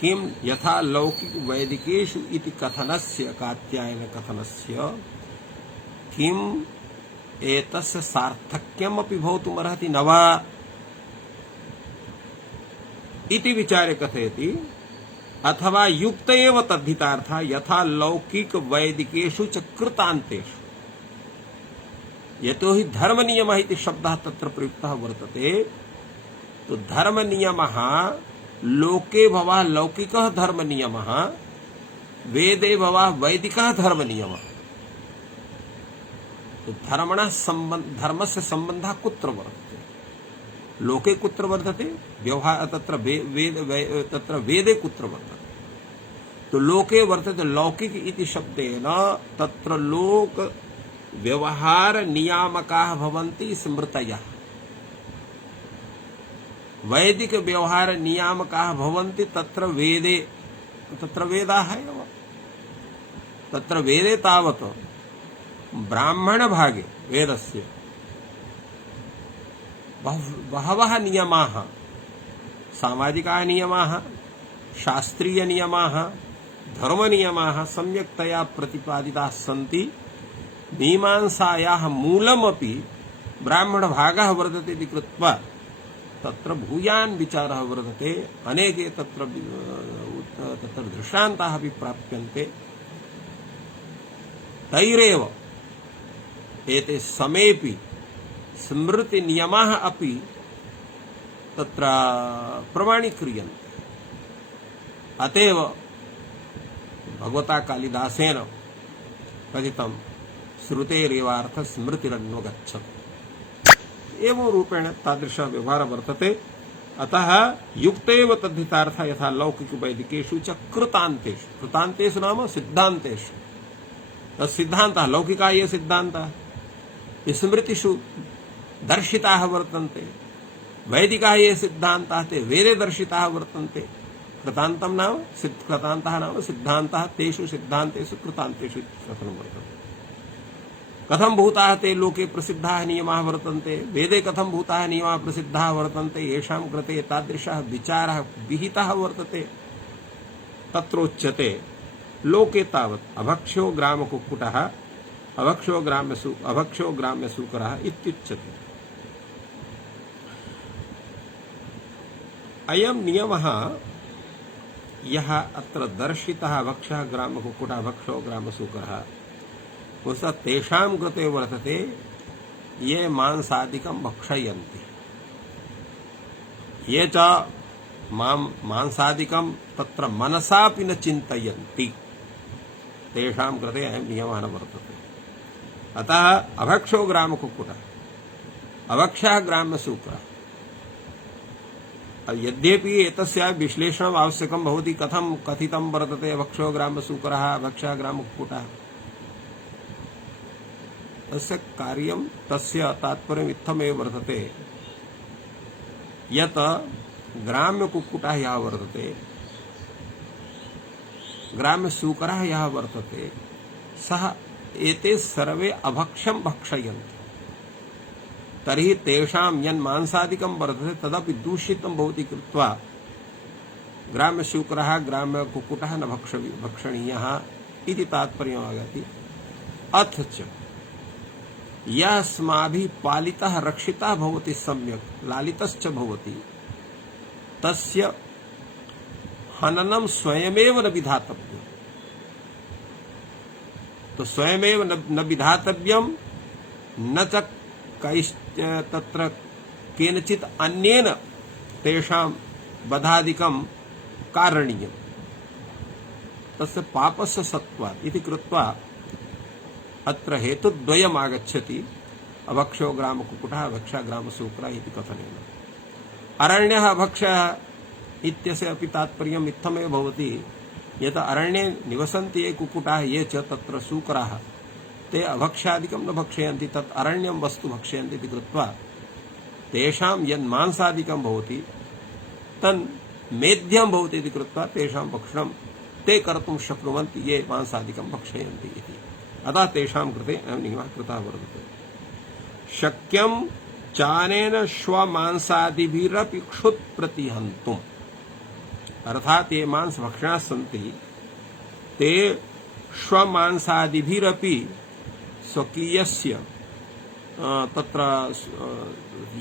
किं यथा लौकिक वैदिकेषु इति कथनस्य कात्यायन कथनस्य किम् एतस्य सार्थक्यमपि भवितुमर्हति न वा इति विचारे कथयति। अथवा युक्त एव तद्धितार्थः यथा लौकिक वैदिकेषु च कृतान्तेषु। यतोहि धर्म नियमः इति शब्दः तत्र प्रयुक्तः वर्तते। तो धर्म नियमः लोके भवः लौकिकः धर्म नियमः वेदे भवः वैदिकः धर्म नियमः। तो धर्मस्य संबंधः कुत्र वर्तते? लोके कुत्र वर्तते? व्यवहार तत्र वेदे कुत्र वर्तते? तो लोके वर्तते लौकिक इति शब्देन तत्र लोक व्यवहार नियामकाः भवन्ति स्मृतयः। वैदिक व्यवहार नियामकाः भवन्ति तत्र वेदाः एव। तत्र वेदे तावत् ब्राह्मण भागे वेदस्य बहवः नियमाः सामाजिकाः नियमाः शास्त्रीय नियमाः धर्मनियमाः सम्यक्तया प्रतिपादिताः सन्ति मीमांसायाः मूलमपि ब्राह्मणभागः वर्तते इति कृत्वा तत्र भूयान् विचारः वर्तते अनेके तत्र दृष्टान्ताः अपि प्राप्यन्ते तैरेव एते समेऽपि स्मृतिनियमाः अपि तत्र प्रमाणीक्रियन्ते अतएव भगवता कालिदासेन कथितं श्रुतेरेवार्थ स्मृतिरन्वगच्छति एवं रूपेण तादृश व्यवहार वर्तते अतः युक्तेव तद्धितार्थ यथा लौकिक वैदिकेषु च कृतान्तेषु कृतान्तेषु नाम सिद्धान्तेषु तत्सिद्धान्तः लौकिका ये सिद्धान्तः स्मृतिषु दर्शिताः वर्तन्ते वैदिकाः ये सिद्धान्ताः ते वेदे दर्शिताः वर्तन्ते कृतान्तः नाम सिद्धान्तः तेषु सिद्धान्तेषु कृतान्तेषु कथनं वर्तते कथं भूताः ते लोके प्रसिद्धाः नियमाः वर्तन्ते वेदे कथं भूताः नियमाः प्रसिद्धाः वर्तन्ते येषां कृते तादृशः विचारः विहितः वर्तते तत्रोच्यते लोके तावत् अभक्ष्यो ग्रामकुक्कुटः अभक्ष्यो ग्राम्यसूकरः इत्युच्यते अयं नियमः यः अत्र दर्शितः अभक्ष्यः ग्रामकुक्कुटः अभक्ष्यो ग्रामसूकरः उसका तेषां कृते वर्तते ये मांसादिकं भक्षयन्ति ये च मांसादिकं तत्र मनसापि न चिन्तयन्ति तेषां कृते अयं नियमः न वर्तते अतः अभक्षो ग्रामकुक्कुटः अभक्षः ग्राम्यसूकरः यद्यपि एतस्याः विश्लेषणम् आवश्यकं भवति कथं कथितं वर्तते अभक्षो ग्राम्यसूकरः अभक्षः ग्रामकुक्कुटः तस्य कार्यं तस्य तात्पर्यम् इत्थमेव वर्तते यत् ग्राम्यकुक्कुटः यः वर्तते ग्राम्यसूकरः यः वर्तते सः एते सर्वे अभक्ष्यं भक्षयन्ति तर्हि तेषां यन्मांसादिकं वर्तते तदपि दूषितं भवति कृत्वा ग्राम्यसूकरः ग्राम्यकुक्कुटः न भक्षणीयः इति तात्पर्यमागति अथ च यः अस्माभिः पालितः रक्षितः भवति सम्यक् लालितश्च भवति तस्य हननं स्वयमेव न विधातव्यम् तो स्वयमेव न विधातव्यम् न च तत्र केनचित् अन्येन तेषां वधादिकं कारणीयम् तस्य पापस्य सत्त्वात् इति कृत्वा अत्र हेतुद्वयम् आगच्छति अभक्षो ग्रामकुक्कुटः अभक्षः ग्रामसूकरः इति कथनेन अरण्यः अभक्षः इत्यस्य अपि तात्पर्यम् इत्थमेव भवति यत् अरण्ये निवसन्ति ये कुक्कुटाः ये च तत्र सूकराः ते अभक्ष्यादिकं न भक्षयन्ति तत् अरण्यं वस्तु भक्षयन्ति इति कृत्वा तेषां यन्मांसादिकं भवति तन् मेध्यं भवति इति कृत्वा तेषां भक्षणं ते कर्तुं शक्नुवन्ति ये मांसादिकं भक्षयन्ति इति अतः तेषां कृते अयं नियमः कृतः वर्तते शक्यं चानेन श्वमांसादिभिरपि क्षुत् प्रतिहन्तुम् अर्थात् ये मांसभक्षणाः सन्ति ते श्वमांसादिभिरपि स्वकीयस्य तत्र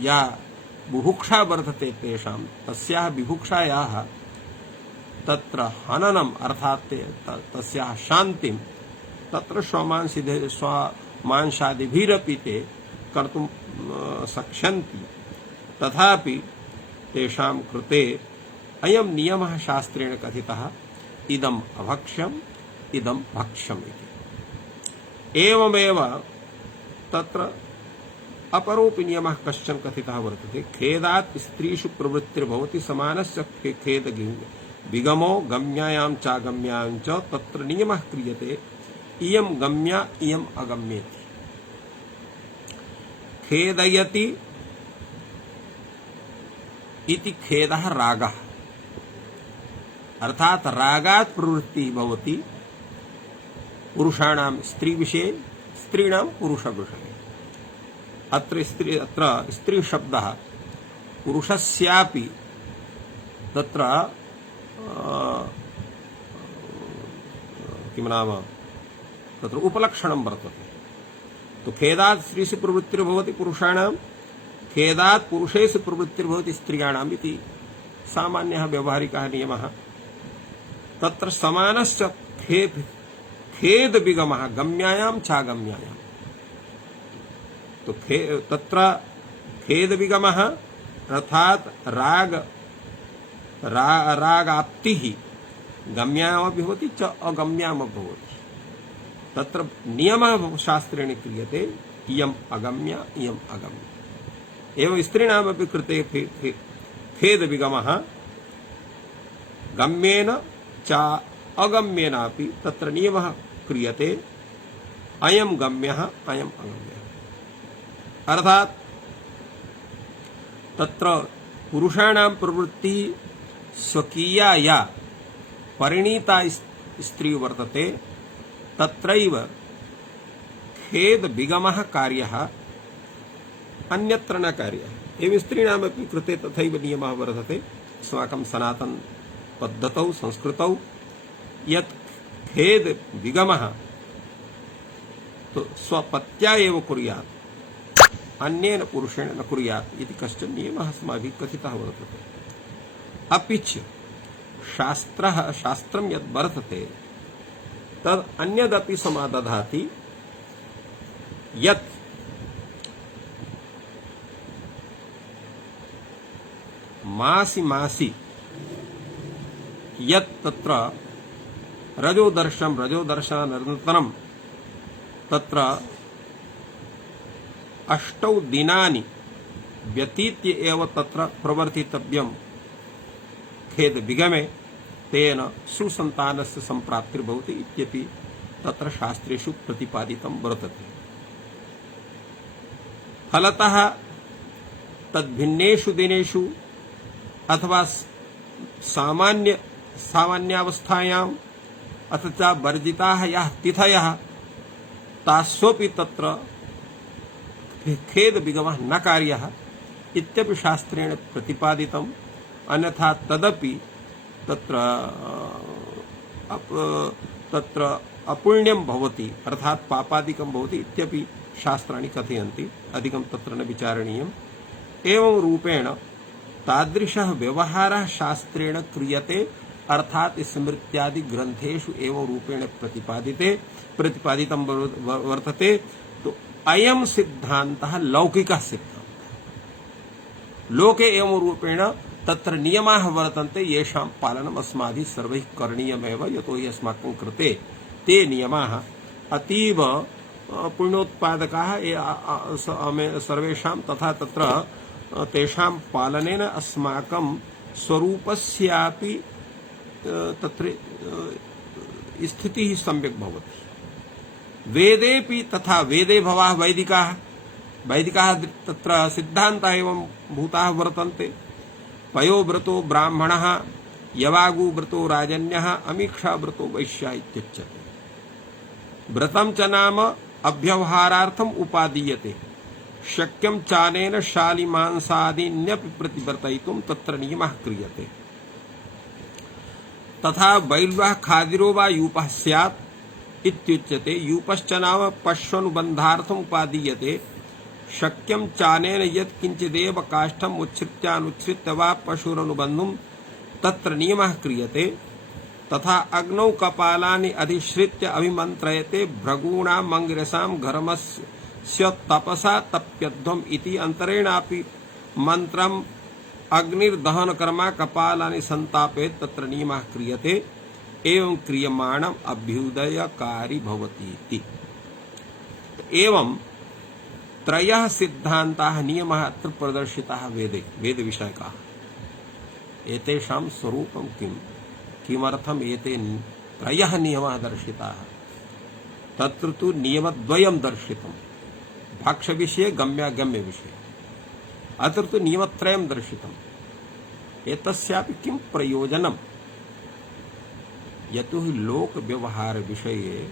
या बुभुक्षा वर्तते तेषां तस्याः विभुक्षायाः तत्र हननम् अर्थात् तस्याः शान्तिं तत्र स्वमांसादिभिरपि ते कर्तुं शक्ष्यन्ति तथापि तेषां कृते अयं नियमः शास्त्रेण कथितः इदम् अभक्ष्यम् इदं भक्ष्यम् इति एवमेव तत्र अपरोपि नियमः कश्चन कथितः वर्तते खेदात् स्त्रीषु प्रवृत्तिर्भवति समानस्य खेद विगमो गम्यायां चागम्यां च तत्र नियमः क्रियते इयं गम्या इयम् अगम्येति खेदयति इति खेदः रागः अर्थात रागात् प्रवृत्तिः भवति पुरुषाणां स्त्री विषये स्त्रीणां पुरुष विषये अत्र स्त्री शब्दः पुरुषस्यापि तत्र किं नाम तत्र उपलक्षणं वर्तते। तो खेदात् स्त्रीषु प्रवृत्तिर्भवति पुरुषाणां, खेदात् पुरुषेषु प्रवृत्तिर्भवति स्त्रियाणाम् इति सामान्यः व्यवहारिकः नियमः। तत्र समानश्च खेद विगमः गम्यायां चागम्यायाम्। तो तत्र खेद विगमः अर्थात रागाप्तिः गम्यामपि भवति च अगम्यामपि भवति। तत्र नियमः शास्त्रेण क्रियते, इयम् अगम्या इयम् अगम्या। एवं स्त्रीणामपि कृते खेद विगमः गम्येन च अगम्येनापि तत्र नियमः क्रियते, अयं गम्यः अयम् अगम्यः। अर्थात तत्र पुरुषाणां प्रवृत्ति स्वकीया या परिणीता स्त्री वर्तते, तत्रैव खेद विगमः कार्यः, अन्यत्र न कार्यः। एवं स्त्रीणामपि कृते तथैव नियमः वर्तते अस्माकं सनातन पद्धतौ संस्कृतौ, यत् खेद विगमः तो स्वपत्या एव कुर्यात्, अन्येन पुरुषेण न कुर्यात् इति कश्चन नियमः अस्माभिः कथितः वर्तते। अपि च शास्त्रं यद् वर्तते तद् अन्यदपि समादधाति, यत् मासि मासि यत् तत्र रजोदर्शनानन्तरं तत्र 8 दिनानि व्यतीत्य एव तत्र प्रवर्तितव्यं खेद विगमे, तेन सुसन्तानस्य सम्प्राप्तिर्भवति इत्यपि तत्र शास्त्रेषु प्रतिपादितं वर्तते। फलतः तद्भिन्नेषु दिनेषु अथवा सामान्यावस्थायाम् अथवा वर्जिताः याः तिथयः तास्वपि तत्र खेद विगमः न कार्यः इत्यपि शास्त्रेण प्रतिपादितम्। अन्यथा तदपि तत्र अपुण्यं भवति, अर्थात पापादिकं भवति इत्यपि शास्त्राणि कथयन्ति। अधिकं तत्र न विचारणीयम्। एवं रूपेण तादृशः व्यवहारः शास्त्रेण क्रियते, अर्थात स्मृत्यादि ग्रंथेषु एवं रूपेण प्रतिपादितं वर्तते। तो अयं सिद्धान्तः लौकिकः सिद्धान्तः। लोके एवं रूपेण तत्र नियमाः वर्तन्ते, येषां पालनम् अस्माभिः सर्वैः करणीयमेव, यतोहि अस्माकं कृते ते नियमाः अतीव पुण्योत्पादकाः सर्वेषां, तथा तत्र तेषां पालनेन अस्माकं स्वरूपस्यापि तत्र स्थितिः सम्यक् भवति। वेदेपि तथा, वेदे भवाः वैदिकाः तत्र सिद्धान्ताः एवं भूताः वर्तन्ते। पयोव्रतो ब्राह्मणः, यवागुव्रतो राजन्यः, अमीक्षाव्रतो वैश्यः इत्युच्यते। व्रतं च नाम अव्यवहारार्थम् उपादीयते, शक्यं चानेन शालिमांसादीन्यपि प्रतिवर्तयितुं तत्र नियमः क्रियते। तथा वैल्वः खादिरो वा यूपः स्यात् इत्युच्यते। यूपश्च नाम पश्वनुबन्धार्थम् उपादीयते, शक्यं चानेन यत् किंचिदेव काष्ठम् उच्छ्रित्यानुच्छ्रित्य वा पशुरनुबन्धुं तत्र नियमः क्रियते। तथा अग्नौ कपालानि अधिश्रित्य अभिमन्त्रयते, भृगूणां मंगिरसां घर्मस्य तपसा तप्यध्वम् इति अंतरेणापि मंत्रम् अग्निर्दहनकर्मा कपालानि संतापयेत् तत्र नियमः क्रियते। एवं क्रियमाणम् अभ्युदयकारी भवति इति। एवं त्रयः सिद्धान्ताः नियमाः अत्र प्रदर्शिताः वेदे, वेद विषयकाः। एतेषां स्वरूपं किम्, किमर्थम् एते त्रयः नियमाः दर्शिताः? तत्र तु नियमद्वयं दर्शितं, भाक्षविषये गम्यागम्य विषये। अत्र तु नियमत्रयं दर्शितम्। एतस्यापि किं प्रयोजनम्? यतोहि लोक व्यवहार विषये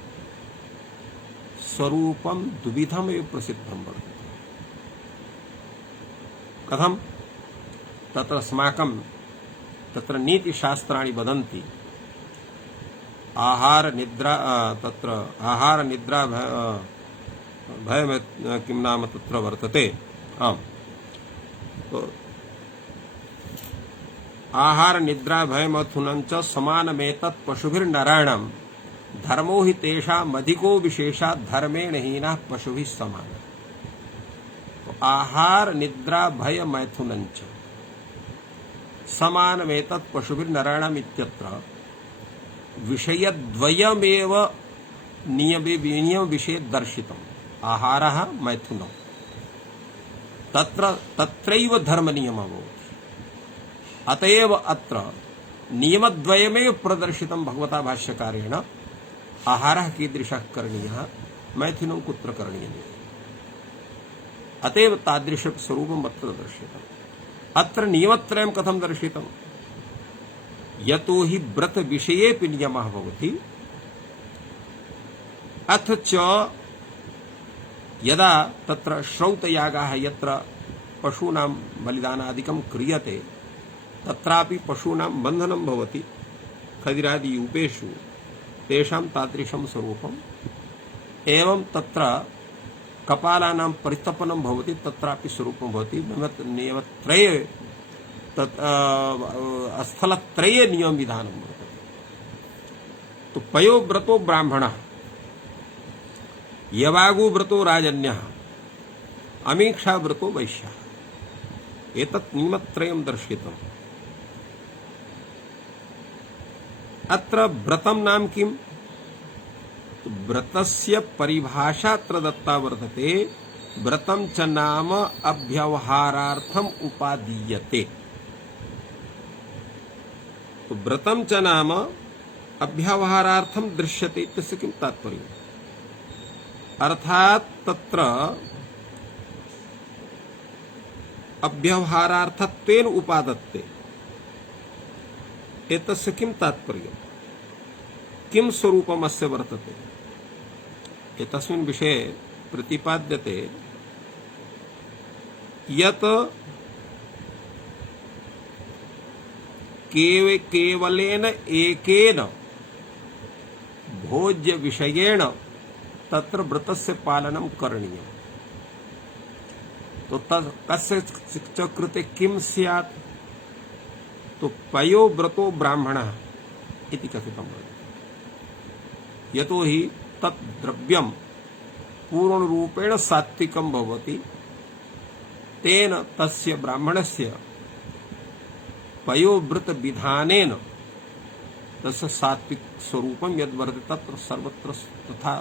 स्वरूपं द्विविधमेव प्रसिद्धं वर्तते। कथं? तत्र अस्माकं तत्र नीतिशास्त्राणि वदन्ति, आहार निद्रा तत्र आहार निद्रा भय किं नाम तत्र वर्तते। आम्, तो आहार निद्रा भय मथुनं च समानमेतत् पशुभिर्नराणाम् धर्मो हि तेषामधिको विशेषात् धर्मेण हीनः पशुभिः समान। तो आहार निद्रा भय मैथुनं च समानमेतत् पशुभिर्नराणाम् इत्यत्र विषयद्वयमेव नियम विषये दर्शितम्। आहारः मैथुनम् तत्रैव धर्म नियमः भवति। अतएव अत्र नियमद्वयमेव प्रदर्शितं भगवता भाष्यकारेण। आहारः कीदृशः करणीयः, मैथुनं कुत्र करणीयम्। अतएव तादृशं स्वरूपम् अत्र दर्शितम्। अत्र नियमत्रयं कथं दर्शितम्? यतो हि व्रत विषयेऽपि नियमः भवति, अथ च यदा तत्र श्रौतयागाः यत्र पशूनां बलिदानादिकं क्रियते तत्रापि पशूनां बन्धनं भवति खदिरादि यूपेषु, तेषां तादृशं स्वरूपम्। एवं तत्र कपालानां परितपनं भवति, तत्रापि स्वरूपं भवति। नियमत्रये स्थलत्रये नियम विधानं वर्तते। तो पयोव्रतो ब्राह्मणः, यवागुव्रतो राजन्यः, अमीक्षाव्रतो वैश्यः, एतत् नियमत्रयं दर्शितम्। अत्र व्रतं नाम किम्? व्रतस्य परिभाषा अत्र दत्ता वर्तते। व्रतं च नाम अव्यवहारार्थम् उपादीयते। तो व्रतं च नाम अव्यवहारार्थं दृश्यते इत्यस्य किं तात्पर्यम्? अर्थात तत्र अव्यवहारार्थत्वेन उपादत्ते। एतस्य किं तात्पर्यम्? किं स्वरूपम् अस्य वर्तते? एतस्मिन् विषये प्रतिपाद्यते यत् केवलेन एकेन भोज्य विषयेण तत्र व्रतस्य पालनं करणीयम्। तो कस्य च कृते किं स्यात्? तो पयोव्रतो ब्राह्मणः इति कथितं वर्तते। यतो हि तत् द्रव्यं पूर्णरूपेण सात्विकं भवति, तेन तस्य ब्राह्मणस्य पयोव्रत विधानेन तस्य सात्विक स्वरूपं यद्वर्तते तत्र सर्वत्र तथा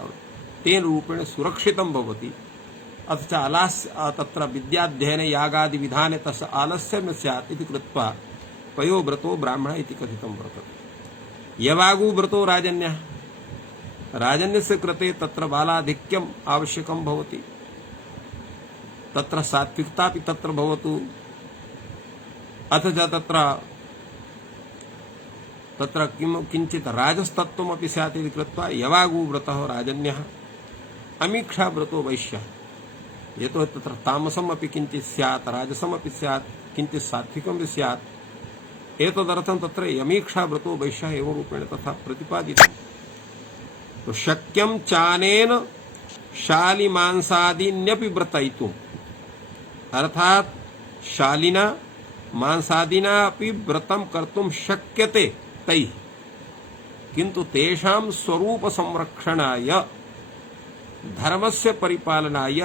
तेन रूपेण सुरक्षितं भवति। अथ च आलस्य तत्र विद्याध्ययने यागादि विधाने तस्य आलस्य न स्यात् इति कृत्वा पयोव्रतो ब्राह्मणः इति कथितं वर्तते। यवागुव्रतो राजन्यः, राजन्यस्य कृते तत्र बालाधिक्यम् आवश्यकं भवति, तत्र सात्विकतापि तत्र भवतु। अथ च तत्र किञ्चित् राजस्तत्त्वमपि स्यात् इति कृत्वा यवागुव्रतः राजन्यः, अमीक्षाव्रतो वैश्यः। यतो तत्र तामसमपि किञ्चित् स्यात्, राजसमपि स्यात्, किञ्चित् सात्विकमपि स्यात्। एतदर्थं तत्र यमीक्षाव्रतो वैश्यः एवं रूपेण तथा प्रतिपादितम्। तो शक्यं चानेन शालिमांसादीन्यपि व्रतयितुम्, अर्थात् शालिना मांसादिना अपि व्रतं कर्तुं शक्यते तैः, किन्तु तेषां स्वरूप संरक्षणाय, धर्मस्य परिपालनाय,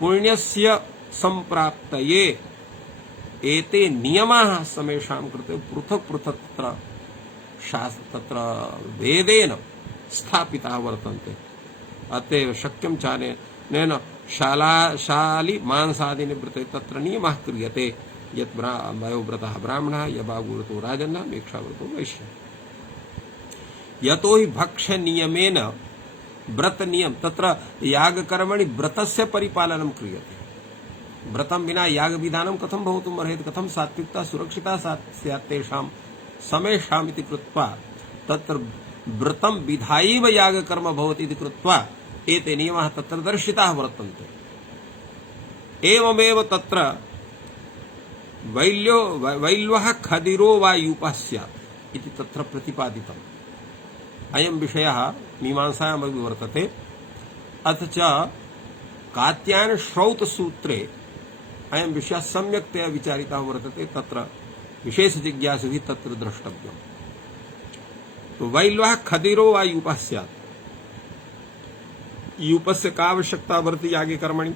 पुण्यस्य संप्राप्तये एते नियमाः समेषां कृते पृथक् पृथक् तत्र वेदेन स्थापिताः वर्तन्ते। अतएव शक्यं चानेन शाली मांसादीनि व्रते तत्र नियमः क्रियते यत् वयोव्रतः ब्राह्मणः, यवागुव्रतो राजन्यः, अमीक्षाव्रतो वैश्यः। यतो हि भक्ष्य नियमेन व्रत नियम तत्र यागकर्मणि व्रतस्य परिपालनं क्रियते। व्रतं विना याग विधानं कथं भवितुम् अर्हति? कथं सात्विकता सुरक्षिता स्यात् तेषां समेषाम् इति कृत्वा तत्र व्रतं विधायैव यागकर्म भवति इति कृत्वा एते नियमाः तत्र दर्शिताः वर्तन्ते। एवमेव तत्र वैल्वः खदिरो वा यूपः स्यात् इति तत्र प्रतिपादितम्। अयं विषयः मीमांसायामपि वर्तते। अथ च कात्यायन श्रौत सूत्रे अयं विषयः सम्यक्तया विचारितः वर्तते। तत्र विशेष जिज्ञासुभिः तत्र द्रष्टव्यम्। तो वैल्वः खदिरो वा यूपः स्यात्। यूपस्य का आवश्यकता वर्तते आगे कर्मणि?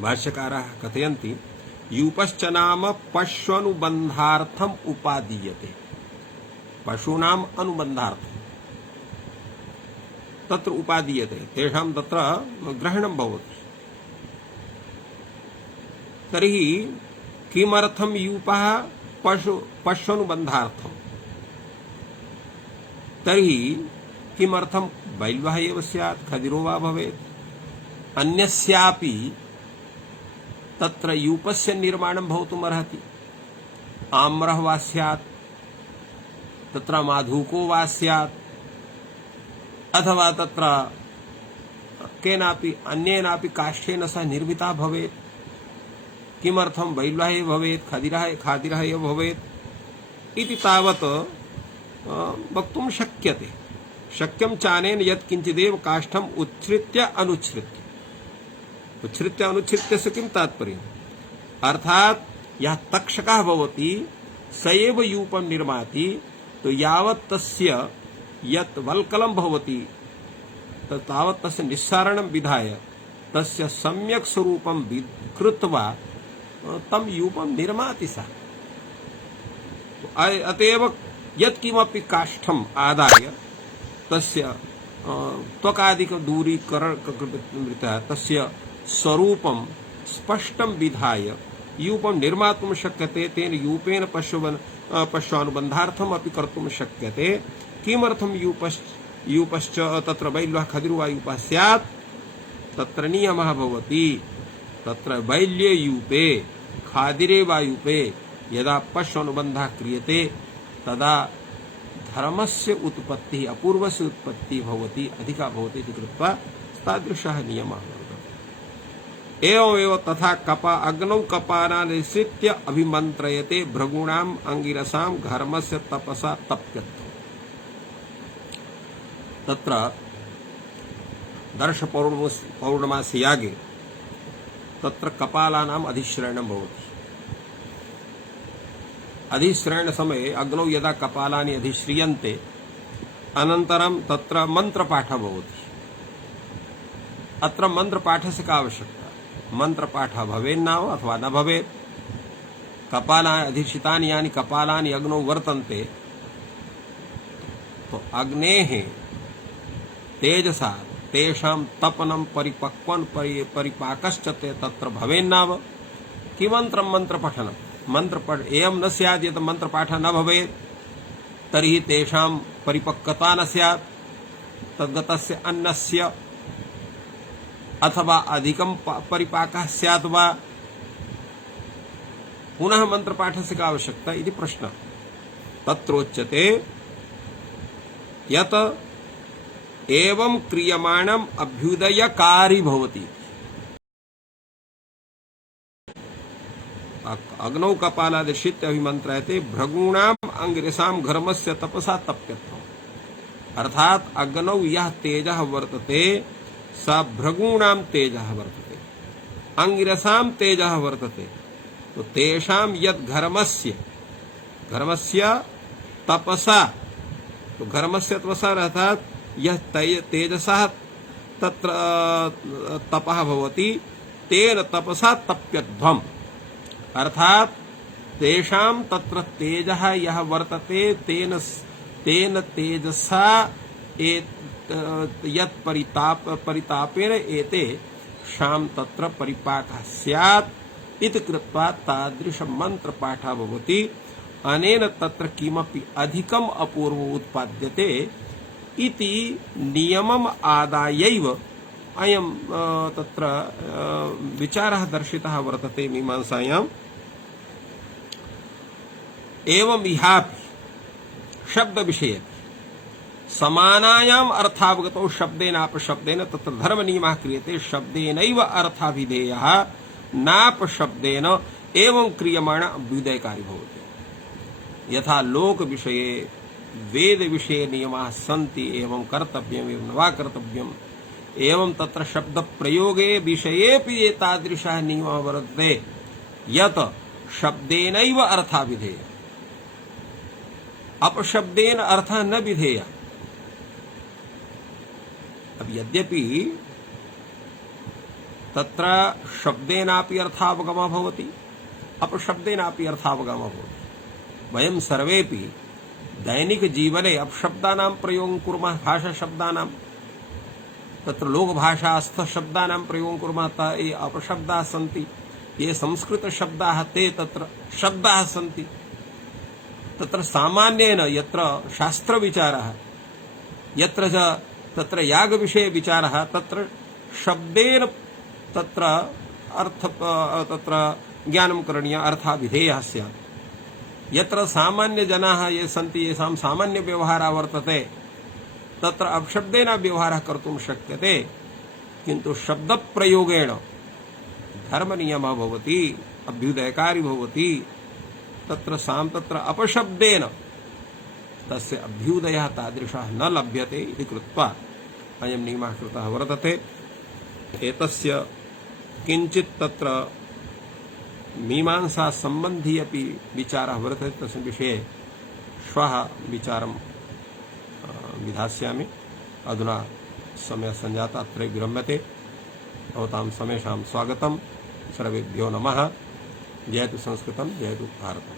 भाष्यकाराः कथयन्ति यूपश्च नाम पश्वनुबन्धार्थम् उपादीयते। पशूनाम् अनुबन्धार्थम् तत्र उपादीयते, तेषां तत्र ग्रहणं भवति। तर्हि किमर्थं यूपः पश्वनुबन्धार्थम्? तर्हि किमर्थं वैल्वः एव स्यात्, खदिरो वा भवेत्? अन्यस्यापि तत्र यूपस्य निर्माणं भवितुमर्हति। आम्रः वा स्यात्, तत्र माधुको वा स्यात्, अथवा तत्र केनापि अन्येनापि काष्ठेन सह निर्मिता भवेत्। किमर्थं वैल्वः एव भवेत्, खादिरः एव भवेत् इति तावत् वक्तुं शक्यते। शक्यं चानेन यत् किञ्चिदेव काष्ठम् उच्छ्रित्य अनुच्छ्रित्य किं तात्पर्यम्? अर्थात् यः तक्षकः भवति स एव यूपं निर्माति। तो यावत् तस्य यत् वल्कलं भवति तावत् तस्य निस्सारणं विधाय तस्य सम्यक् स्वरूपं कृत्वा तं यूपं निर्माति सः। अतएव यत् किमपि काष्ठम् आदाय तस्य त्वकादिक दूरीकरणकृतः तस्य स्वरूपं स्पष्टं विधाय यूपं निर्मातुं शक्यते। तेन यूपेन पश्वानुबन्धार्थम् अपि कर्तुं शक्यते। किमर्थं यूपश्च तत्र वैल्वः खदिरो वा यूपः स्यात्? तत्र नियमः भवति। तत्र वैल्ये यूपे खादिरे वा यूपे यदा पश्वानुबन्धः क्रियते तदा धर्मस्य उत्पत्तिः अपूर्वस्य उत्पत्तिः भवति, अधिका भवति इति कृत्वा तादृशः नियमः वर्तते। एवमेव तथा अग्नौ कपालान् निश्चित्य अभिमन्त्रयते भृगूणाम् अंगिरसां घर्मस्य तपसा तप्यत्वम्। तत्र दर्श पौर्णमासी यागे तत्र कपालानाम् अधिश्रयणं भवति। अधिश्रयण समये अग्नौ यदा कपालानि अधिश्रियन्ते अनन्तरं तत्र मन्त्रपाठः भवति। अत्र मन्त्रपाठस्य का आवश्यकता? मन्त्रपाठः भवेन्नाव अथवा न भवेत्। कपालानि अधिष्ठितानि यानि कपालानि अग्नौ वर्तन्ते तो अग्नेः तेजसा तेषां तपनं परिपक्वं परिपाकश्च तत्र भवेन्नाव। किमन्त्रं मन्त्रपठनं? एवं न स्यात् यत् मन्त्रपाठः न भवेत् तर्हि तेषां परिपक्वता न स्यात्, तद्गतस्य अन्नस्य अथवा अधिकं परिपाकः स्यात् वा। पुनः मन्त्रपाठस्य का आवश्यकता इति प्रश्नः। तत्रोच्यते यत् एवं क्रियमाणम् अभ्युदयकारी भवति। अग्नौ कपालादिश्रित्य अभिमन्त्रयते भृगूणाम् अंगिरसां घर्मस्य तपसा तप्यत्वम्। अर्थात अग्नौ यः तेजः वर्तते स भृगूणां तेजः वर्तते, अंगिरसां तेजः वर्तते। तो तेषां यद् घर्मस्य तपसा, तो घर्मस्य तपसा अर्थात यह तेजसः तत्र तपः भवति तेन तपसा तप्यध्वम्। अर्थात तेषां तत्र तेजः यः वर्तते तेन तेजसा यत् परितापेन एते शाम तत्र परिपाकः स्यात् इति कृत्वा तादृश मन्त्रपाठः भवति। अनेन तत्र किमपि अधिकम् अपूर्व उत्पाद्यते इति नियमम् आदायैव अयं तत्र विचारः दर्शितः वर्तते मीमांसायाम्। एवं इहापि शब्द विषये समानायाम् अर्थावगतौ शब्देनापशब्देन तत्र धर्म नियमः क्रियते। शब्देनैव अर्थाभिधेयः नापशब्देन एवं क्रियमाण अभ्युदयकारी भवति। यथा लोक विषये वेद विषय नियमाः सन्ति एवं कर्तव्यम् एवं न वा कर्तव्यम् एवं तत्र शब्द प्रयोगे विषयेऽपि एतादृशः नियमः वर्तते यत् शब्देनैव अर्थः विधेयः अपशब्देन अर्थः न विधेयः। अब यद्यपि तत्र शब्देनापि अर्थावगमः भवति अपशब्देनापि अर्थावगमः भवति। वयं सर्वेपि दैनिक जीवने अपशब्दानां प्रयोगं कुर्मः भाषाशब्दानां तत्र लोकभाषास्थ शब्दानां प्रयोगं कुर्मः ये अपशब्दाः सन्ति ये संस्कृतशब्दाः ते तत्र शब्दाः सन्ति। तत्र सामान्येन यत्र शास्त्रविचारः यत्र च तत्र यागविषये विचारः तत्र शब्देन तत्र अर्थ तत्र ज्ञानं करणीयः अर्थः विधेयः स्यात्। यत्र सामान्यजनाः ये सन्ति येषां सामान्यव्यवहारः वर्तते तत्र अपशब्देन व्यवहारः कर्तुं शक्यते किन्तु शब्दप्रयोगेण धर्मनियमः भवति अभ्युदयकारी भवति तत्र अपशब्देन तस्य अभ्युदयः तादृशः न लभ्यते इति कृत्वा अयं नियमः कृतः वर्तते। एतस्य किञ्चित् तत्र मीमांसा सम्बन्धी अपि विचारः वर्तते तस्मिन् विषये श्वः विचारं विधास्यामि। अधुना समयः सञ्जातः अत्र विरम्यते। भवतां समेषां स्वागतं। सर्वेभ्यो नमः। जयतु संस्कृतं जयतु भारतम्।